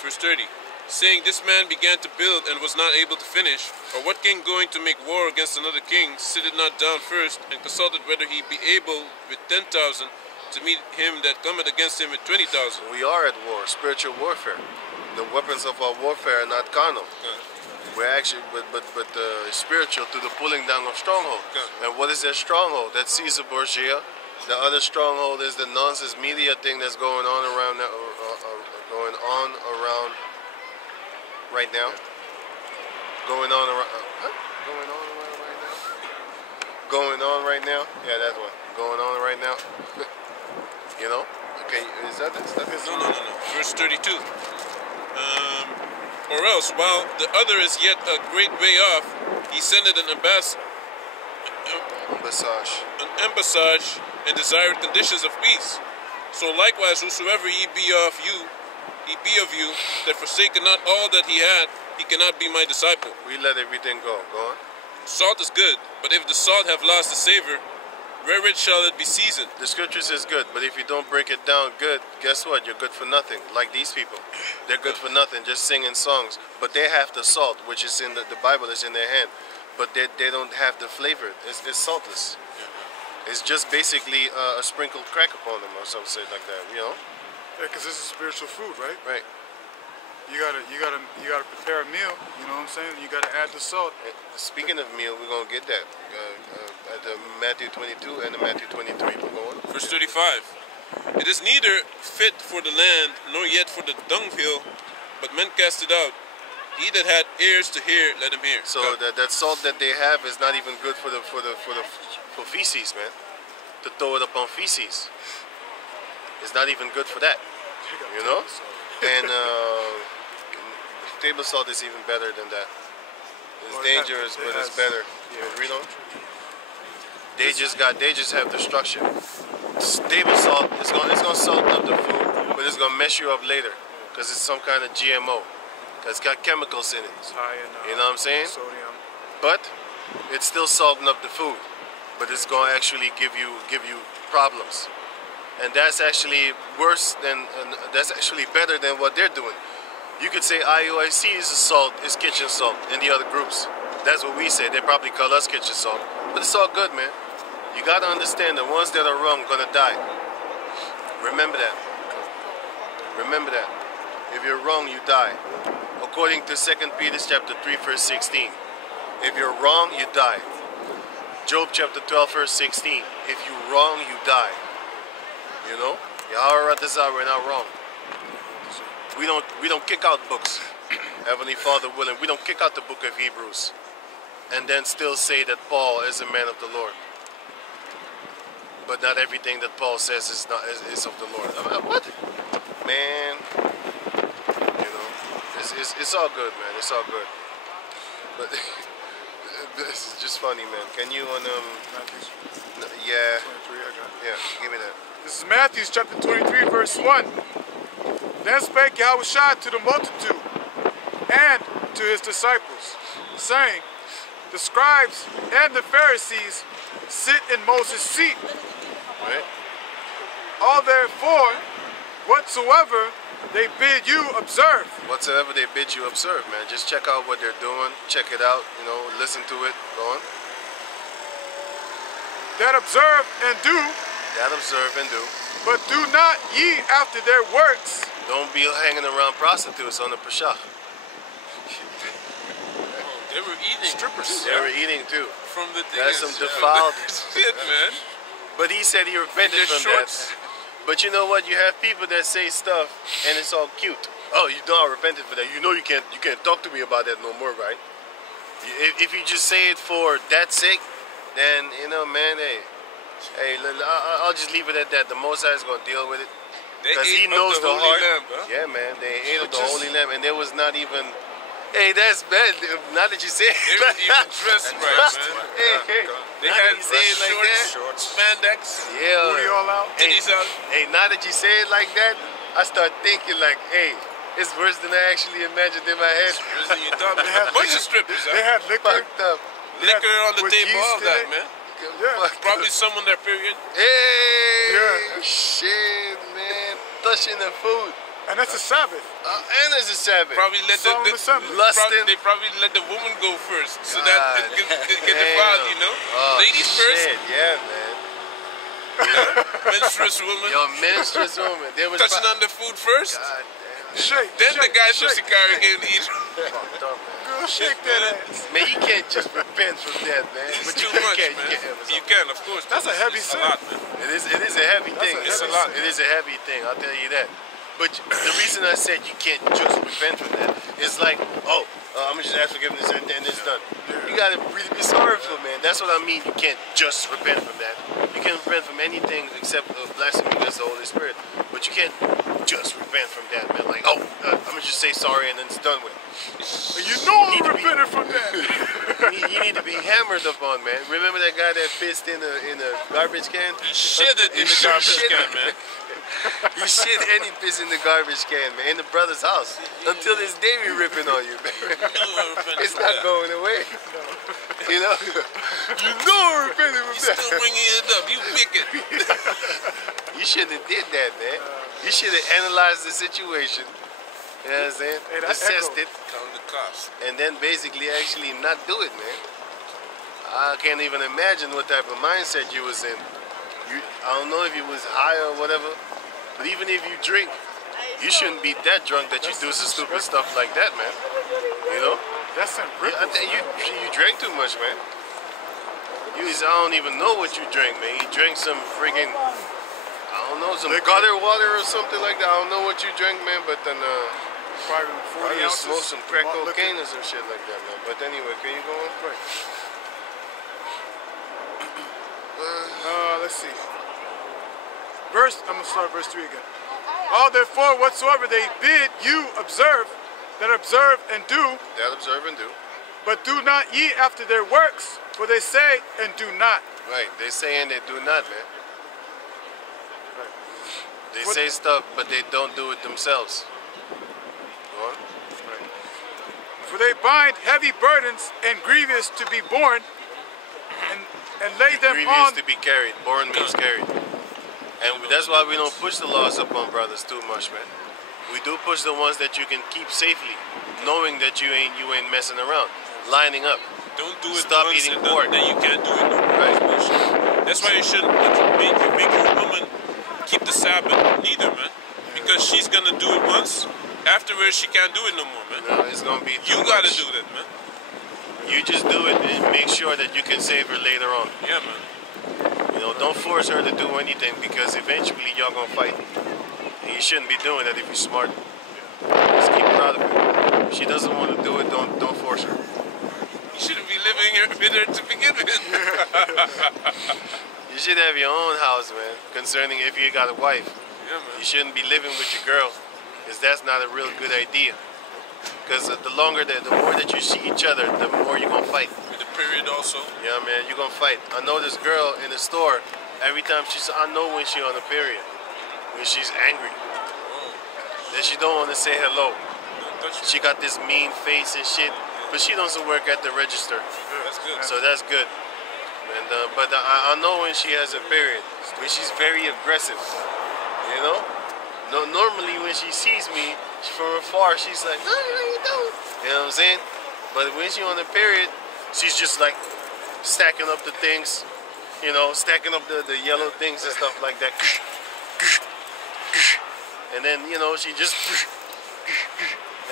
Verse 30. Saying, this man began to build and was not able to finish, or what king going to make war against another king sitteth not down first, and consulted whether he be able with 10,000 to meet him that cometh against him with 20,000. We are at war, spiritual warfare. The weapons of our warfare are not carnal. We're actually, but spiritual through the pulling down of stronghold. And what is that stronghold? That's Caesar Borgia. The other stronghold is the nonsense media thing that's going on around right now. Going on right now. Yeah, that's one. Going on right now. You know? Okay, is that this? No. Verse 32. Or else, while the other is yet a great way off, he sendeth an embassage and desired conditions of peace. So likewise, whosoever ye be of you, that forsaketh not all that he had, he cannot be my disciple. We let everything go. Go on. Salt is good, but if the salt have lost the savor, wherewith shall it be seasoned? The scriptures is good, but if you don't break it down good, guess what? You're good for nothing. Like these people. They're good for nothing, just singing songs. But they have the salt, which is in the Bible is in their hand. But they don't have the flavor. It's saltless. It's just basically a sprinkled crack upon them or something like that, you know? Yeah, because this is spiritual food, right? Right. You gotta prepare a meal. You know what I'm saying? You gotta add the salt. Speaking of meal, we're gonna get that at the Matthew 22 and the Matthew 23. We're going. Verse 35. It is neither fit for the land, nor yet for the dunghill, but men cast it out. He that had ears to hear, let him hear. So that salt that they have is not even good for feces, man. To throw it up on feces. It's not even good for that. You know? And table salt is even better than that. It's dangerous, but it's better. You read on? They just have destruction. Table salt is gonna salt up the food, but it's gonna mess you up later because it's some kind of GMO. Cause it's got chemicals in it. It's high in, you know what I'm saying? Sodium. But it's still salting up the food, but it's gonna actually give you problems. And that's actually worse than, that's actually better than what they're doing. You could say IOIC is a salt, is kitchen salt in the other groups. That's what we say. They probably call us kitchen salt. But it's all good, man. You gotta understand the ones that are wrong are gonna die. Remember that. Remember that. If you're wrong, you die. According to 2 Peter chapter 3, verse 16. If you're wrong, you die. Job chapter 12, verse 16. If you're wrong, you die. You know, Yahweh Ratazah, we're not wrong. We don't kick out books. Heavenly Father willing, we don't kick out the book of Hebrews and then still say that Paul is a man of the Lord. But not everything that Paul says is of the Lord. What? it's all good, man. It's all good. But this is just funny, man. Can you yeah, 23, I got it. yeah, give me that. This is Matthew chapter 23, verse 1. Then spake Yahushua to the multitude and to his disciples, saying, the scribes and the Pharisees sit in Moses' seat. Right? All therefore, whatsoever they bid you observe. Whatsoever they bid you observe, man. Just check out what they're doing. Check it out. You know, listen to it. Go on. That observe and do, That observe and do. but do not ye after their works. Don't be hanging around prostitutes on the Pesach. They were eating. Strippers. They were eating too. From the thing. That's some defiled shit, man. But he said he repented Their from shorts. that. But you know what? You have people that say stuff and it's all cute. Oh, you know I repented for that. You know you can't talk to me about that no more, right? If you just say it for that sake, then you know, man, hey, I'll just leave it at that. The Most High is gonna deal with it because He knows the heart. Lamb, huh? Yeah, man, they ate of the Holy Lamb, and there was not even. Hey, that's bad. Now that you say it, They weren't even dressed right, man. Hey, They now had that you say it like that. spandex, Yeah. Booty all out. titties out. Hey, now that you say it like that, I start thinking like, hey, it's worse than I actually imagined in my head. Worse than you thought. A bunch of strippers, They huh? had liquor. Fucked up. Liquor on the with table, all yeast in that, it. man. Yeah. Fucked Probably up. some on their period. Hey, Yeah. shit, man. Touching the food. And that's a Sabbath. And it's a Sabbath. Probably let Solemn assembly. Lusting. they probably let the woman go first, so God that it get defiled, you know. Oh, Ladies first, shit, yeah, man. menstruous woman, Yo, menstruous woman. There was touching on the food first. God damn. Shake. Then the shake, guy shake, supposed to carry shake. him to eat. Fucked up, man. Girl, shake that ass. Man, you can't just repent from that, man. It's But too you much, can't, man. You can't. You can, of course. That's a heavy it's sin. a lot, man. It is a heavy thing. a It's a heavy lot. sin. It is a heavy thing. I'll tell you that. But the reason I said you can't just repent from that is like, I'm gonna just ask forgiveness and it's done. You gotta really be sorrowful, man. That's what I mean. You can't just repent from that. You can repent from anything except blasphemy against the Holy Spirit. But you can't just repent from that, man. Like, I'm gonna just say sorry and then it's done with. You know need I'm to be- repenting from that. You need to be hammered upon, man. Remember that guy that pissed in a garbage can? He shit it in the garbage can, man. He shit and he pissed in the garbage can, man, in the brother's house. Until this day we ripping on you, man. It's not going away. You know? You know we're repenting from You that. still bringing it up, you wicked. You shouldn't have did that, man. You should have analyzed the situation. You know what I'm saying? Hey, that Assessed echo. it. Count the cost. And then basically actually not do it, man. I can't even imagine what type of mindset you was in. I don't know if you was high or whatever, but even if you drink, you shouldn't be that drunk that you do some stupid stuff like that, man. You know? That's some I ripples. think you drank too much, man. I don't even know what you drank, man. You drank some friggin', I don't know, some Liquor. gutter water or something like that. I don't know what you drank, man, but then Probably 40 I just ounces. smoked some crack malt liquor. cocaine or some shit like that, man. But anyway, can you go on? Right. Let's see. I'm gonna start verse 3 again. All therefore whatsoever they bid you observe, that observe and do, That observe and do. but do not ye after their works, for they say and do not. Right, they say and they do not, man. Right. They What- say stuff, but they don't do it themselves. Go on. For they bind heavy burdens and grievous to be borne, and lay them Grievous on. to be carried. Born means carried. And that's why we don't push the laws upon brothers too much, man. We do push the ones that you can keep safely, knowing that you ain't messing around, lining up. Don't do it Stop once eating and pork. then you can't do it no more. Right. That's why you shouldn't make your woman keep the Sabbath neither, man. Because she's gonna do it once. Afterwards, she can't do it no more, man. No, it's gonna be too You gotta much. do that, man. You just do it and make sure that you can save her later on. Yeah, man. You know, don't force her to do anything because eventually y'all gonna fight. And you shouldn't be doing that if you're smart. Just keep her out of it. If she doesn't want to do it, don't force her. You shouldn't be living here with her to begin with. You should have your own house, man. Concerning if you got a wife, Yeah, man. you shouldn't be living with your girl, because that's not a real good idea. Because the more that you see each other, the more you're gonna fight. With the period also. Yeah, man, you're gonna fight. I know this girl in the store. Every time I know when she's on a period, when she's angry, that she don't want to say hello. She got this mean face and shit, but she doesn't work at the register. That's good. So that's good. And but I know when she has a period, when she's very aggressive. You know? No, normally when she sees me from afar, she's like, "No, you don't." You know what I'm saying? But when she's on a period, she's just like stacking up the things, you know, stacking up the yellow things and stuff like that. And then, you know, she just,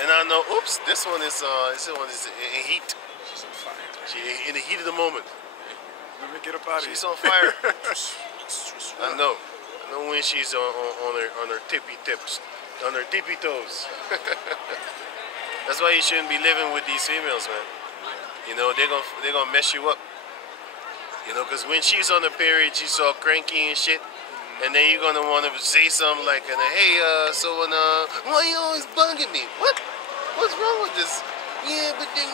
and I know, oops, this one is in heat. She's on fire. She in the heat of the moment. Let me get up out of here. She's on fire. I know when she's on her tippy tips, on her tippy toes. That's why you shouldn't be living with these females, man. You know, they're gonna mess you up. You know, because when she's on the period, she's all cranky and shit. And then you're gonna want to say something like, "Hey, why you always bugging me? What's wrong with this? Yeah, but then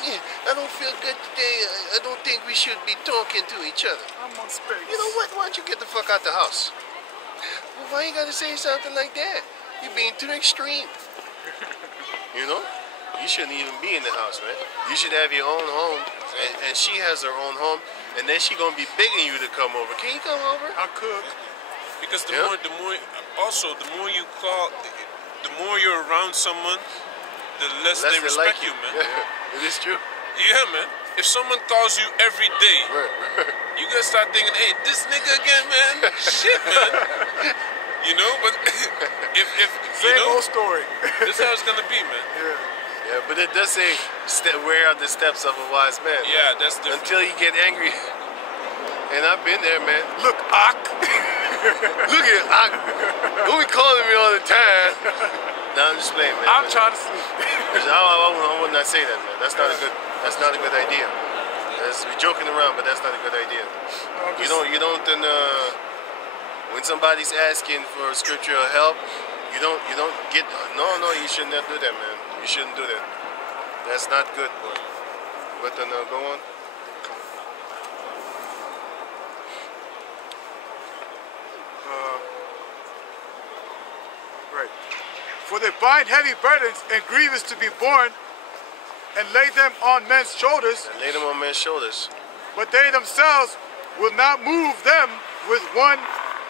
I don't feel good today. I don't think we should be talking to each other. I'm on space. You know what? Why don't you get the fuck out the house? Well, why you gotta say something like that? You're being too extreme. You know? You shouldn't even be in the house, man. You should have your own home, and she has her own home, and then she gonna be begging you to come over. Can you come over? I cook. Because the Yeah. more you call, the more you're around someone, the less they respect like you, man. It is true. Yeah, man. If someone calls you every day, you gotta start thinking, "Hey, this nigga again, man. Shit, man." You know, but if you Same know, old story. this is how it's gonna be, man. Yeah. Yeah, but it does say, "Wear out the steps of a wise man." Yeah, that's different. Until you get angry. And I've been there, man. Look, Ak. Look at Ak. Don't be calling me all the time. No, I'm just playing, man. I'm trying to sleep. I would not say that, man. That's not a good idea. We're joking around, but that's not a good idea. You don't when somebody's asking for scriptural help, you don't get, no, you should not do that, man. You shouldn't do that. That's not good, boy. But then go on. Right. For they bind heavy burdens and grievous to be borne, and lay them on men's shoulders, And lay them on men's shoulders. but they themselves will not move them with one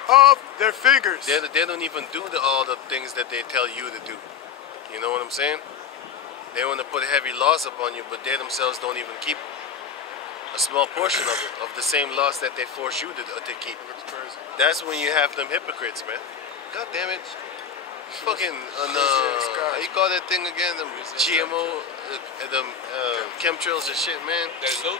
of their fingers. They don't even do all the things that they tell you to do. You know what I'm saying? They want to put heavy laws upon you, but they themselves don't even keep a small portion of it, of the same laws that they force you to keep. That's when you have them hypocrites, man. God damn it. Fucking, how you call that thing again? The GMO, the chemtrails and shit, man. There's no.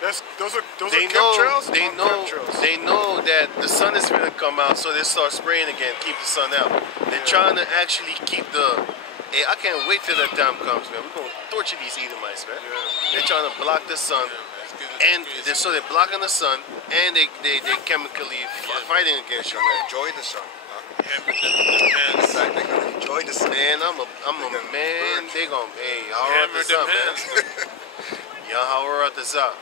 Those are They chemtrails? they know that the sun is going to come out, so they start spraying again, keep the sun out. They're trying to actually keep the. Hey, I can't wait till that time comes, man. We're going to torture these Edomites, man. They're trying to block the sun, and so they're blocking the sun, and they chemically fighting against you, man. Enjoy the sun. Hammer them hands. They're gonna enjoy the sun. Man, I'm a man. They gonna, hey, Hammer them hands. man.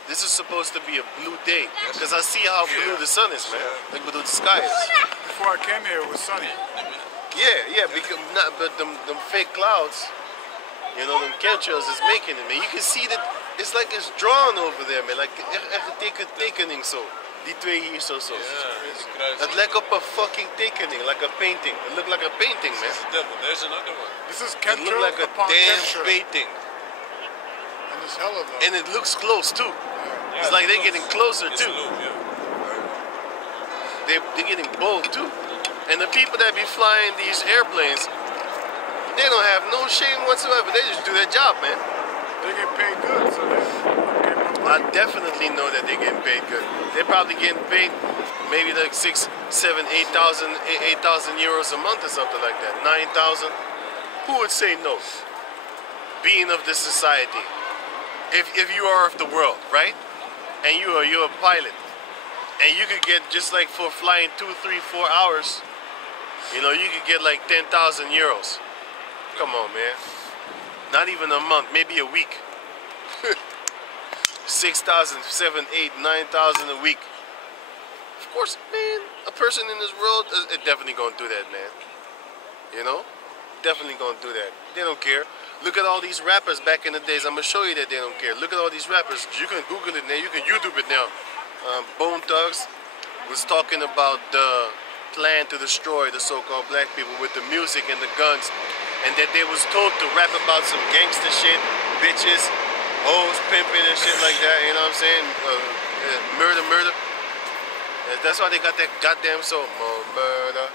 This is supposed to be a blue day, because I see how blue the sun is, man. Like blue the sky is. Before I came here, it was sunny. Yeah, because but them fake clouds, you know, them chemtrails is making it, man. You can see that it's like it's drawn over there, man. Like echt tekening zo. Die twee hier zo. Het lijkt op een fucking tekening, like a painting. It looked like a painting, man. There's another one. This is It chemtrail looked like a upon damn chemtrail. painting. And there's hell of them. And it looks close too. Yeah, It's like they're getting closer It's too. low, yeah. They're getting bold too. And the people that be flying these airplanes, they don't have no shame whatsoever. They just do their job, man. They get paid good, so they I definitely know that they're getting paid good. They're probably getting paid maybe like 6, 7, 8,000 euros a month or something like that. 9,000. Who would say no? Being of this society. If you are of the world, right? And you're a pilot. And you could get, just like for flying 2, 3, 4 hours, you know, you could get like 10,000 euros. Come on, man. Not even a month, maybe a week. 6,000, 7, 8, 9,000 a week. Of course, man, a person in this world is definitely gonna do that, man. You know? Definitely gonna do that. They don't care. Look at all these rappers back in the days. I'm gonna show you that they don't care. Look at all these rappers. You can Google it now. You can YouTube it now. Bone Thugs was talking about the plan to destroy the so-called black people with the music and the guns, and that they was told to rap about some gangster shit, bitches, hoes, pimping and shit like that. You know what I'm saying? Murder. And that's why they got that goddamn song. More murder,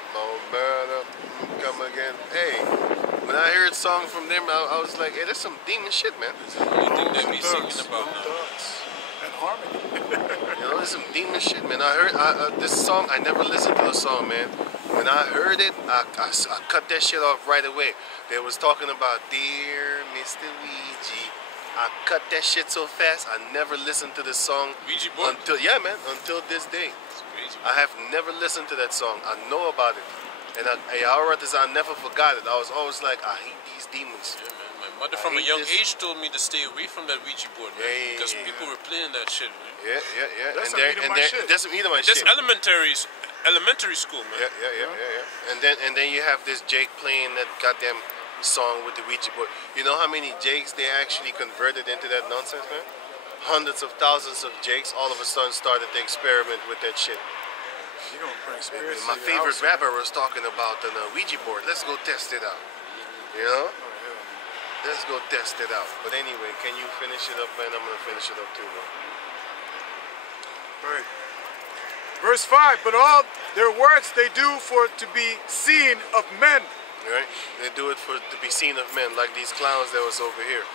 come again. Hey, when I heard song from them, I was like, hey, that's some demon shit, man. The only thing that we singing about now. And harmony. You know, there's some demon shit, man. I heard this song. I never listened to the song, man. When I heard it, I cut that shit off right away. They was talking about Dear Mr. Ouija. I cut that shit so fast. I never listened to this song Ouija board? until this day. It's crazy. I have never listened to that song. I know about it, and I never forgot it. I was always like, I hate these demons. Yeah, man. My mother from a young age told me to stay away from that Ouija board, man, Yeah. because people were playing that shit, man. Yeah. That's some Edomite shit. That's some Edomite That's shit. elementary school, man. Yeah. And then you have this Jake playing that goddamn song with the Ouija board. You know how many Jakes they actually converted into that nonsense, man? Hundreds of thousands of Jakes all of a sudden started to experiment with that shit. You're gonna bring spirits My to your favorite house, rapper was talking about the Ouija board. Let's go test it out. You know? Let's go test it out. But anyway, can you finish it up, man? I'm gonna finish it up too, man. Right. Verse 5, but all their works they do for to be seen of men. Right? They do it to be seen of men, like these clowns that was over here.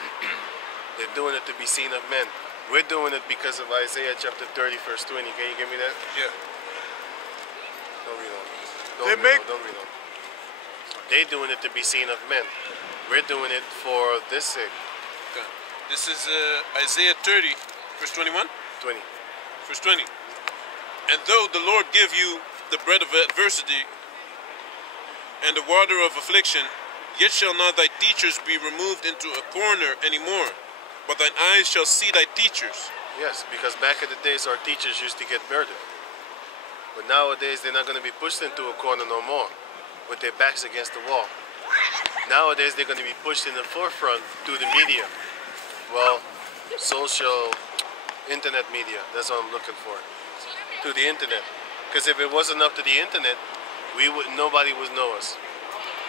They're doing it to be seen of men. We're doing it because of Isaiah chapter 30, verse 20. Can you give me that? Yeah. Don't read on. Don't read on. They're doing it to be seen of men. We're doing it for this sake. Okay. This is Isaiah 30, verse 21? 20. Verse 20. And though the Lord give you the bread of adversity and the water of affliction, yet shall not thy teachers be removed into a corner anymore, but thine eyes shall see thy teachers. Yes, because back in the days our teachers used to get murdered. But nowadays they're not going to be pushed into a corner no more with their backs against the wall. Nowadays they're going to be pushed in the forefront through the media. Well, social, internet media, that's what I'm looking for. Through the internet. Because if it wasn't up to the internet, nobody would know us.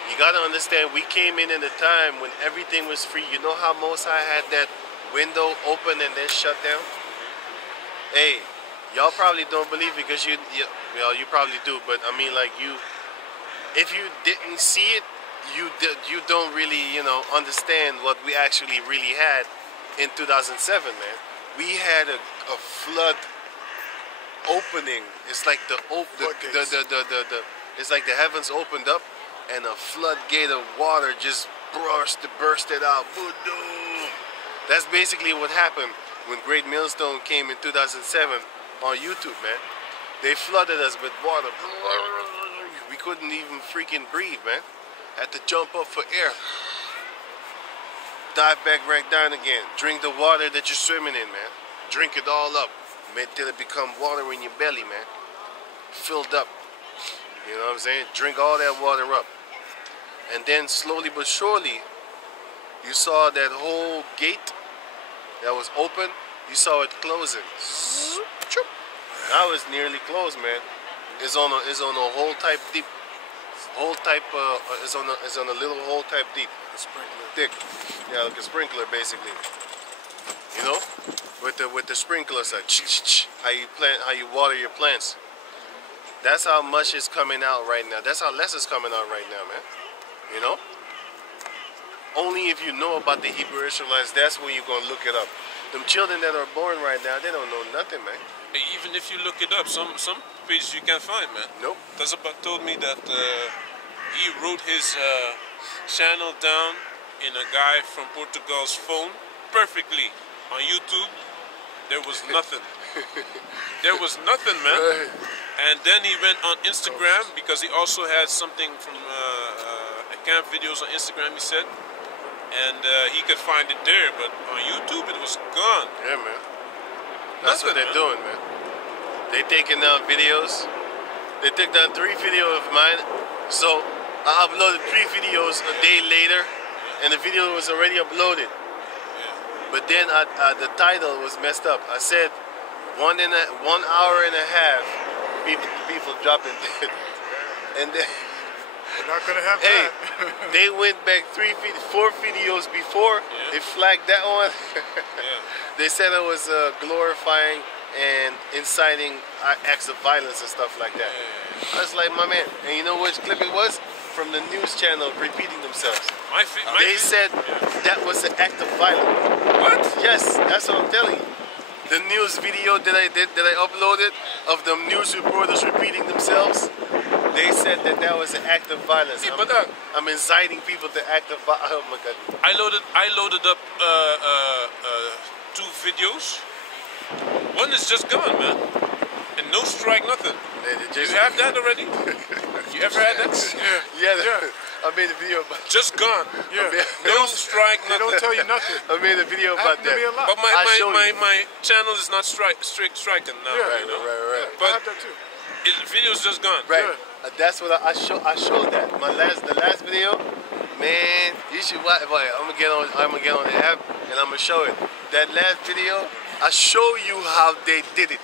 You got to understand, we came in a time when everything was free. You know how Most High had that window open and then shut down? Hey, y'all probably don't believe it because you probably do, but I mean, like, if you didn't see it, you don't really, understand what we actually really had in 2007, man. We had a flood opening. It's like it's like the heavens opened up and a floodgate of water just bursted out. Boom. That's basically what happened when Great Millstone came in 2007 on YouTube, man. They flooded us with water. We couldn't even freaking breathe, man. Had to jump up for air. Dive back right down again. Drink the water that you're swimming in, man. Drink it all up till it become water in your belly, man. Filled up. You know what I'm saying? Drink all that water up. And then slowly but surely, you saw that whole gate that was open, you saw it closing. Now it's nearly closed, man. It's on a hole type deep. It's on a little hole type deep. A sprinkler. Thick. Yeah, like a sprinkler basically. You know? With the sprinkler side. How you water your plants. That's how much is coming out right now. That's how less is coming out right now, man. You know? Only if you know about the Hebrew Israelites, that's when you're gonna look it up. Them children that are born right now, they don't know nothing, man. Hey, even if you look it up, some pages you can't find, man. Nope. Tazaba told me that he wrote his channel down in a guy from Portugal's phone perfectly on YouTube. There was nothing. There was nothing, man. Right. And then he went on Instagram because he also had something from camp videos on Instagram, he said. and he could find it there, but on YouTube it was gone. Yeah, man. That's what Nothing, they're man. doing, man. They taking down videos. They took down 3 videos of mine. So I uploaded 3 videos a day later, and the video was already uploaded. But then the title was messed up. I said 1 hour and a half. People dropping dead, and then. We're not gonna have Hey, that. they went back 4 videos before. Yeah. They flagged that one. Yeah. They said it was glorifying and inciting acts of violence and stuff like that. I was like, my man. And you know which clip it was? From the news channel repeating themselves. They said that was an act of violence. What? Yes, that's what I'm telling you. The news video that I uploaded of the news reporters repeating themselves, they said that was an act of violence. Yeah, but I'm inciting people to act of violence. Oh my God. I loaded up 2 videos. One is just gone, man, and no strike, nothing. You have that already? You ever had that? Yeah. I made a video about Just gone. Yeah. No strike, They don't nothing. tell you nothing. I made a video about Happened to me a that. lot. But I'll show you. my channel is not striking now. Yeah, You know? Right. I But have that too. the video's just gone. Right. That's what I showed that. The last video, man, you should watch. I'm gonna get on the app and I'm gonna show it. That last video, I show you how they did it.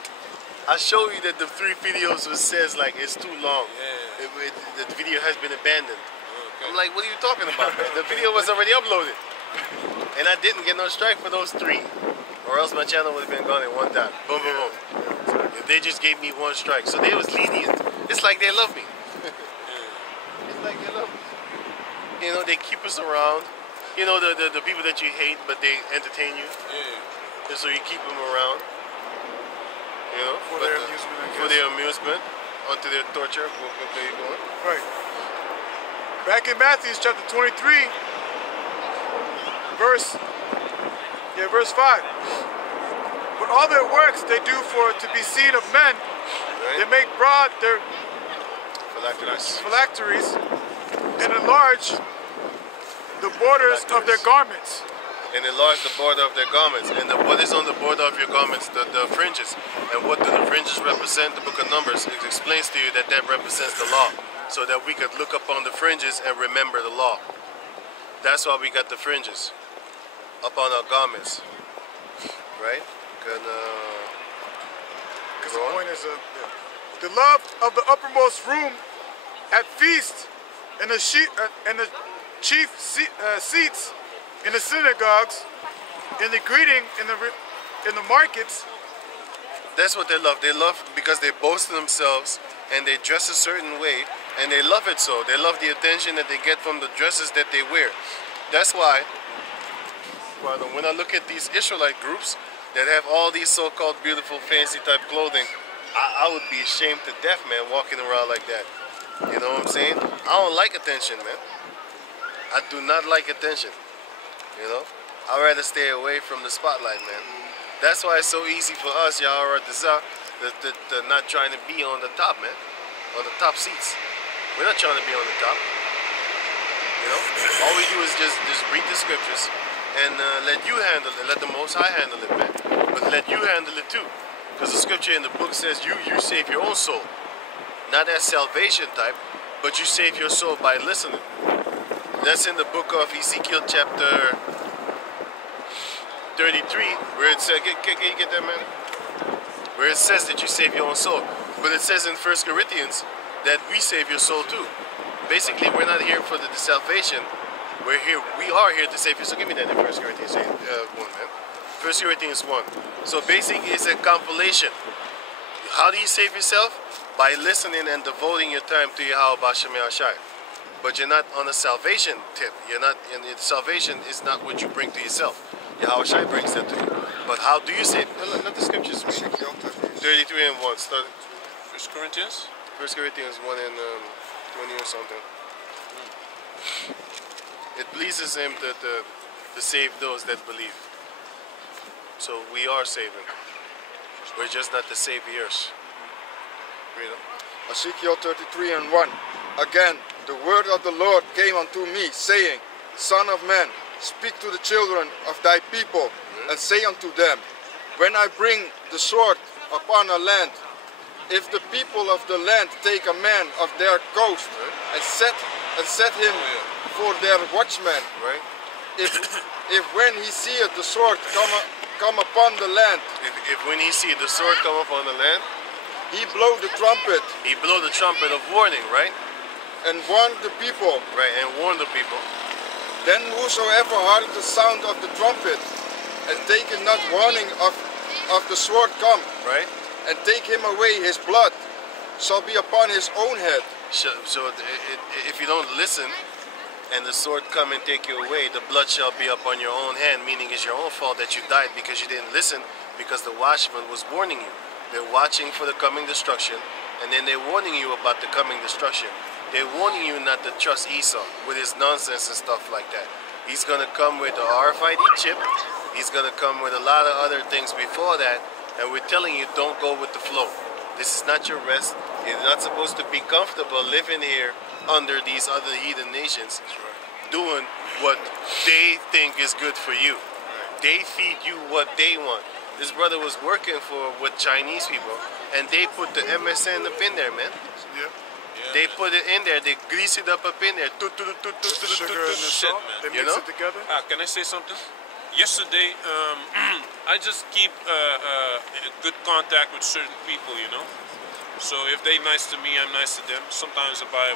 I show you that the 3 videos says like it's too long. Yeah. The video has been abandoned. Okay. I'm like, what are you talking about, man? The video was already uploaded. And I didn't get no strike for those 3. Or else my channel would have been gone in one time. Boom, boom, boom. They just gave me 1 strike. So they was lenient. It's like they love me. It's like they love me. You know, they keep us around. You know, the people that you hate, but they entertain you. Yeah. And so you keep them around. You know, For their amusement, I For guess. their amusement. Unto their torture. There you go. Right. Back in Matthew chapter 23, verse 5. But all their works they do for to be seen of men. They make broad their phylacteries and enlarge the borders of their garments. And enlarge the border of their garments. And what is on the border of your garments? The fringes. And what do the fringes represent? The book of Numbers, it explains to you that represents the law. So that we could look upon the fringes and remember the law. That's why we got the fringes up on our garments. Right? Because the point is, the love of the uppermost room at feast and the chief seats in the synagogues, in the greeting in the markets. That's what they love. They love because they boast in themselves and they dress a certain way, and they love it so. They love the attention that they get from the dresses that they wear. That's why, when I look at these Israelite groups that have all these so-called beautiful, fancy type clothing, I would be ashamed to death, man, walking around like that. You know what I'm saying? I don't like attention, man. I do not like attention. You know? I'd rather stay away from the spotlight, man. That's why it's so easy for us, y'all, to not trying to be on the top, man. On the top seats. We're not trying to be on the top. You know? All we do is just read the scriptures and let you handle it. Let the Most High handle it, man. But let you handle it too. Because the scripture in the book says you save your own soul. Not as salvation type, but you save your soul by listening. That's in the book of Ezekiel chapter 33, where it says, can you get that, man? Where it says that you save your own soul. But it says in 1 Corinthians that we save your soul too. Basically, we're not here for the salvation. We are here to save you. So give me that in 1 Corinthians 1, man. 1 Corinthians 1. So basically, it's a compilation. How do you save yourself? By listening and devoting your time to Yahweh B'Shem Yahshai. But you're not on a salvation tip. You're not, and salvation is not what you bring to yourself. Yahweh Shai brings that to you. But how do you save? Let the scriptures speak. 33 and 1. Start. 1 Corinthians? 1 Corinthians 1 and 20 or something. It pleases him to save those that believe. So we are saving. We're just not the saviors. You know? Ezekiel 33 and 1. Again, the word of the Lord came unto me, saying, Son of man, speak to the children of thy people, and say unto them, when I bring the sword upon a land, if the people of the land take a man of their coast and set him for their watchman, Right? if when he seeth the sword come upon the land, If when he see the sword come up on the land, he blow the trumpet he blow the trumpet of warning, right? and warn the people, Right, and warn the people. then whosoever heard the sound of the trumpet and taketh not warning of the sword come, Right? and take him away his blood, shall be upon his own head. So if you don't listen, and the sword come and take you away, the blood shall be upon your own hand, meaning it's your own fault that you died because you didn't listen, because the watchman was warning you. They're watching for the coming destruction, and then they're warning you about the coming destruction. They're warning you not to trust Esau with his nonsense and stuff like that. He's going to come with a RFID chip. He's going to come with a lot of other things before that, and we're telling you, don't go with the flow. This is not your rest. You're not supposed to be comfortable living here under these other heathen nations, doing what they think is good for you. They feed you what they want. This brother was working with Chinese people, and they put the MSN up in there, man. Yeah. They put it in there. They grease it up in there. Sugar and the Shit, salt, man. they You mix know? it together. Can I say something? Yesterday, I just keep good contact with certain people, you know. So if they nice to me, I'm nice to them. Sometimes I buy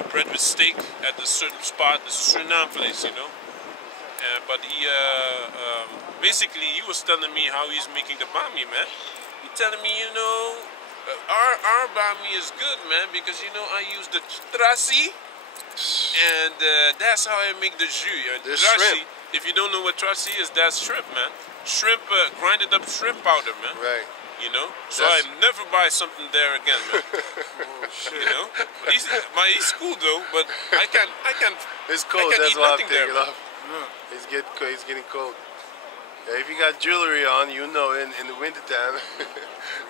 a bread with steak at a certain spot, this Suriname place, you know. But he basically he was telling me how he's making the bami, man. He telling me, you know, our bami is good, man, because you know I use the trasi, and that's how I make the jus. The Trasi, shrimp. if you don't know what trasi is, that's shrimp, man. Shrimp, grinded up shrimp powder, man. Right. You know, so That's- I never buy something there again, man. You know, but he's cool though, but I can't. It's cold. I can That's eat why I'm nothing there, taking man. off. It's getting cold. Yeah, if you got jewelry on, you know, in the wintertime,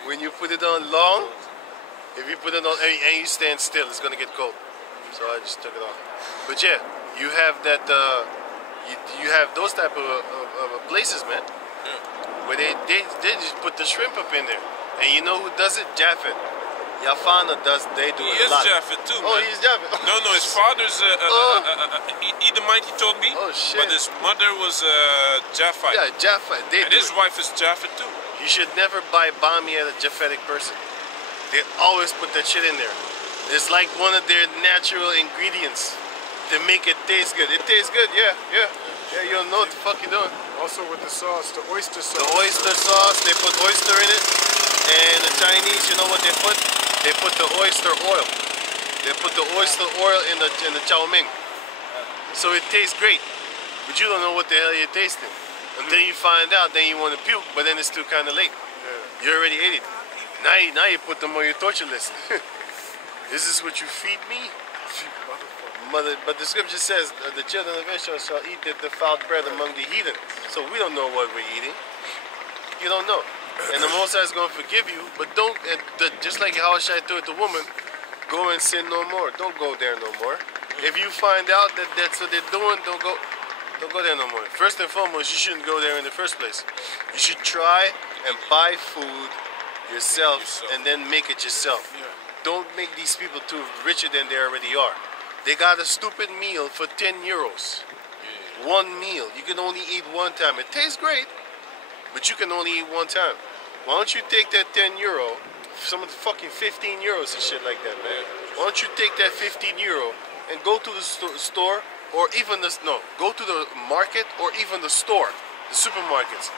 when you put it on long, if you put it on and you stand still, it's gonna get cold. So I just took it off. But yeah, you have that. You have those type of places, man, where they just put the shrimp up in there, and you know who does it? Japheth. Yafana does. They do He it a is lot. Japheth too, man. Oh, he's Japheth. No, his father's Edomite, he told me. Oh, shit. But his mother was Japhite. Yeah, Japheth. They And do his it. wife is Japheth too. You should never buy bami at a Japhetic person. They always put that shit in there. It's like one of their natural ingredients to make it taste good. It tastes good, yeah. You don't know what the fuck you're doing. Also with the sauce, the oyster sauce. The oyster sauce, they put oyster in it. And the Chinese, you know what they put? They put the oyster oil. They put the oyster oil in the chow mein. So it tastes great. But you don't know what the hell you're tasting. Until you find out, then you want to puke, but then it's too kind of late. You already ate it. Now you put them on your torture list. This is what you feed me? Mother, but the scripture says the children of Israel shall eat the defiled bread among the heathen. So we don't know what we're eating. You don't know. And the Most High is going to forgive you, but don't, just like how I told the woman, go and sin no more. Don't go there no more. If you find out that that's what they're doing, don't go there no more. First and foremost, you shouldn't go there in the first place. You should try and buy food yourself and then make it yourself. Don't make these people too richer than they already are. They got a stupid meal for 10 euros. One meal. You can only eat one time. It tastes great, but you can only eat one time. Why don't you take that 10 euro, some of the fucking 15 euros and shit like that, man. Why don't you take that 15 euro and go to the store, or even go to the market or even the store, the supermarkets.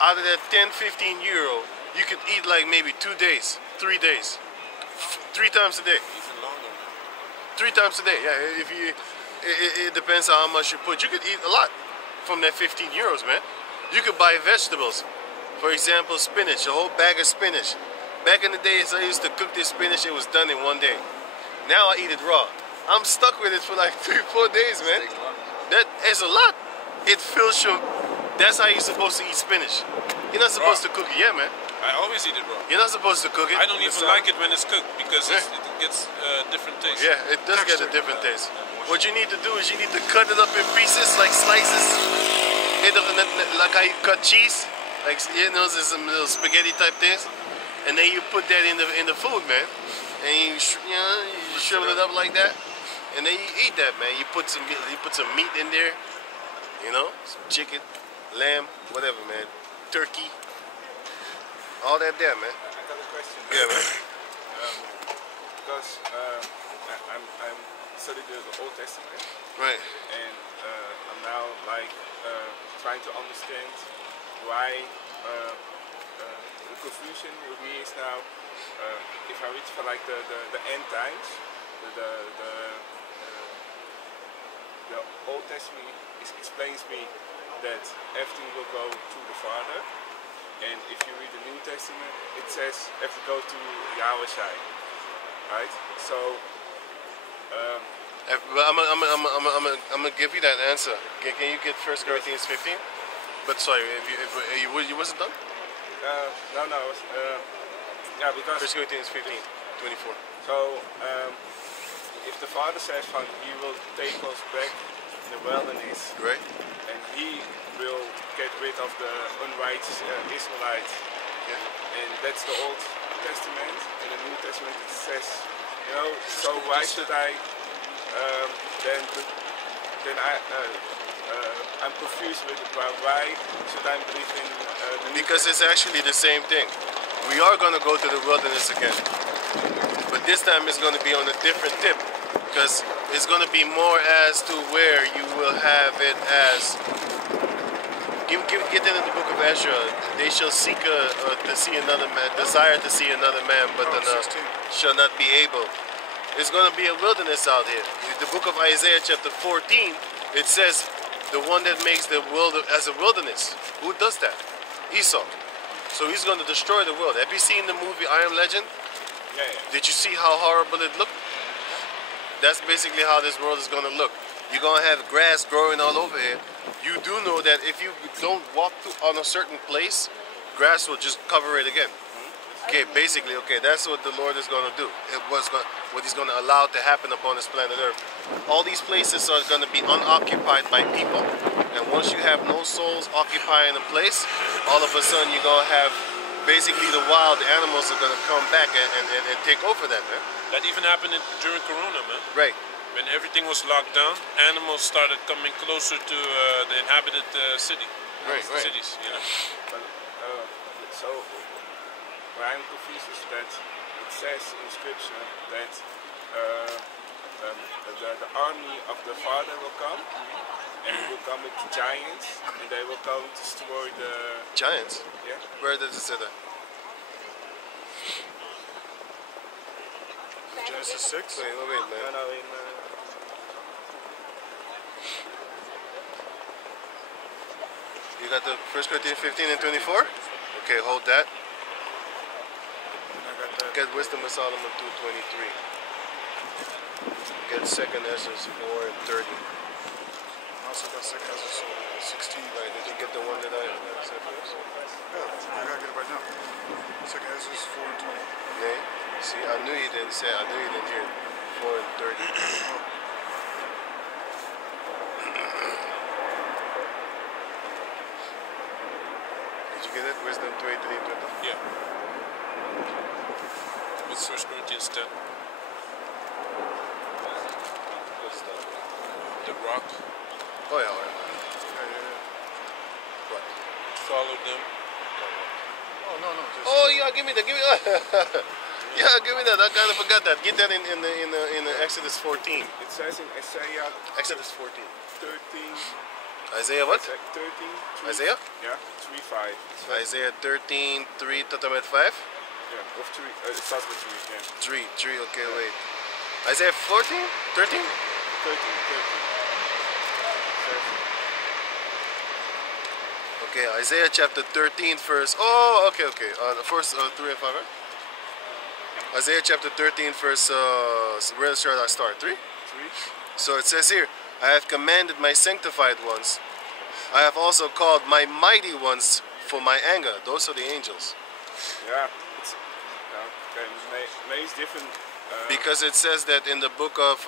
Out of that 10, 15 euro, you could eat like maybe 2 days, 3 days, 3 times a day. Even longer, man. 3 times a day, yeah. If you, it depends on how much you put. You could eat a lot from that 15 euros, man. You could buy vegetables. For example, spinach, a whole bag of spinach. Back in the days, I used to cook this spinach. It was done in 1 day. Now I eat it raw. I'm stuck with it for like 3-4 days, man. That is a lot. It fills your. That's how you're supposed to eat spinach. You're not supposed to cook it, yeah, man. I always eat it raw. You're not supposed to cook it. I don't even like it when it's cooked because it gets different taste. Yeah, it does get a Texture. different taste. What you need to do is you need to cut it up in pieces, like slices. Like how you cut cheese, like you know, there's some little spaghetti type things, and then you put that in the food, man. And you shrivel it up like that, and then you eat that, man. You put some meat in there, you know, some chicken, lamb, whatever, man, turkey, all that there, man. I got a question. Yeah, man. Because I'm studying the Old Testament, Right. and I'm now like trying to understand why the confusion with me is now if I reach for like the end times, the Old Testament explains me that everything will go to the Father, and if you read the New Testament, it says everything goes to Yahweh Shai, right? So. I'm gonna give you that answer. Can you get 1 Corinthians 15? But sorry, if you wasn't done? No. Yeah, because 1 Corinthians 15, 24. so if the Father says from He will take us back in the wilderness, Right. and He will get rid of the unrighteous Israelites, and that's the Old Testament. In the New Testament it says, you know, so why should I then I'm confused with it. Why should I believe in the New Because it's actually the same thing. We are going to go to the wilderness again. But this time it's going to be on a different tip. Because it's going to be more as to where you will have it as... Get into the book of Ezra. They shall seek to see another man, desire to see another man, but shall not be able. It's going to be a wilderness out here. The book of Isaiah chapter 14, it says, the one that makes the world as a wilderness. Who does that? Esau. So he's going to destroy the world. Have you seen the movie I Am Legend? Yeah. Did you see how horrible it looked? That's basically how this world is going to look. You're going to have grass growing all over here. You do know that if you don't walk on a certain place, grass will just cover it again. Okay, basically, that's what the Lord is going to do. What He's going to allow to happen upon this planet Earth. All these places are going to be unoccupied by people. And once you have no souls occupying a place, all of a sudden you're going to have basically the wild animals are going to come back and take over that, man. That even happened during Corona, man. Right. When everything was locked down, animals started coming closer to the inhabited cities, you know. But, so what I'm confused is that it says in Scripture that the army of the Father will come, and it will come with giants, and they will come to destroy the Giants? Yeah. Where does it say that? Genesis 6? Wait, man. No, in You got the 1 Corinthians 15 and 24? Okay, hold that. And I got that. Get Wisdom of Solomon 2:23. Get 2nd Ezra 4 and 30. I also got 2 Ezra 16. Right, did you get the one that I said first? Yeah, I gotta get it right now. 2 Ezra 4 and 20. Yeah. See, I knew you didn't say. I knew you didn't hear it. 4 and 30. Did you get it? Wisdom 23 and 24. Yeah. What's 1 Corinthians 10? The rock Oh yeah, all right. Yeah. What? followed them. Oh, no. Just, Oh yeah, give me that. Give me that. Yeah, give me that. I kind of forgot that. Get that in the Exodus 14. it says in Isaiah Exodus 14. 13. Isaiah what? 13. Isaiah? Yeah, 3:5. Isaiah 13, 3 to 5? Yeah, of 3. It starts with 3. Yeah. 3, okay, wait. Isaiah 14? 13? 13. Okay, Isaiah chapter 13, verse... Oh, okay. The first 3 and 5, right? Isaiah chapter 13, verse... where should I start? 3? 3. So it says here, I have commanded my sanctified ones. I have also called my mighty ones for my anger. Those are the angels. Yeah. It's, okay. Maybe it's different. Because it says that in the book of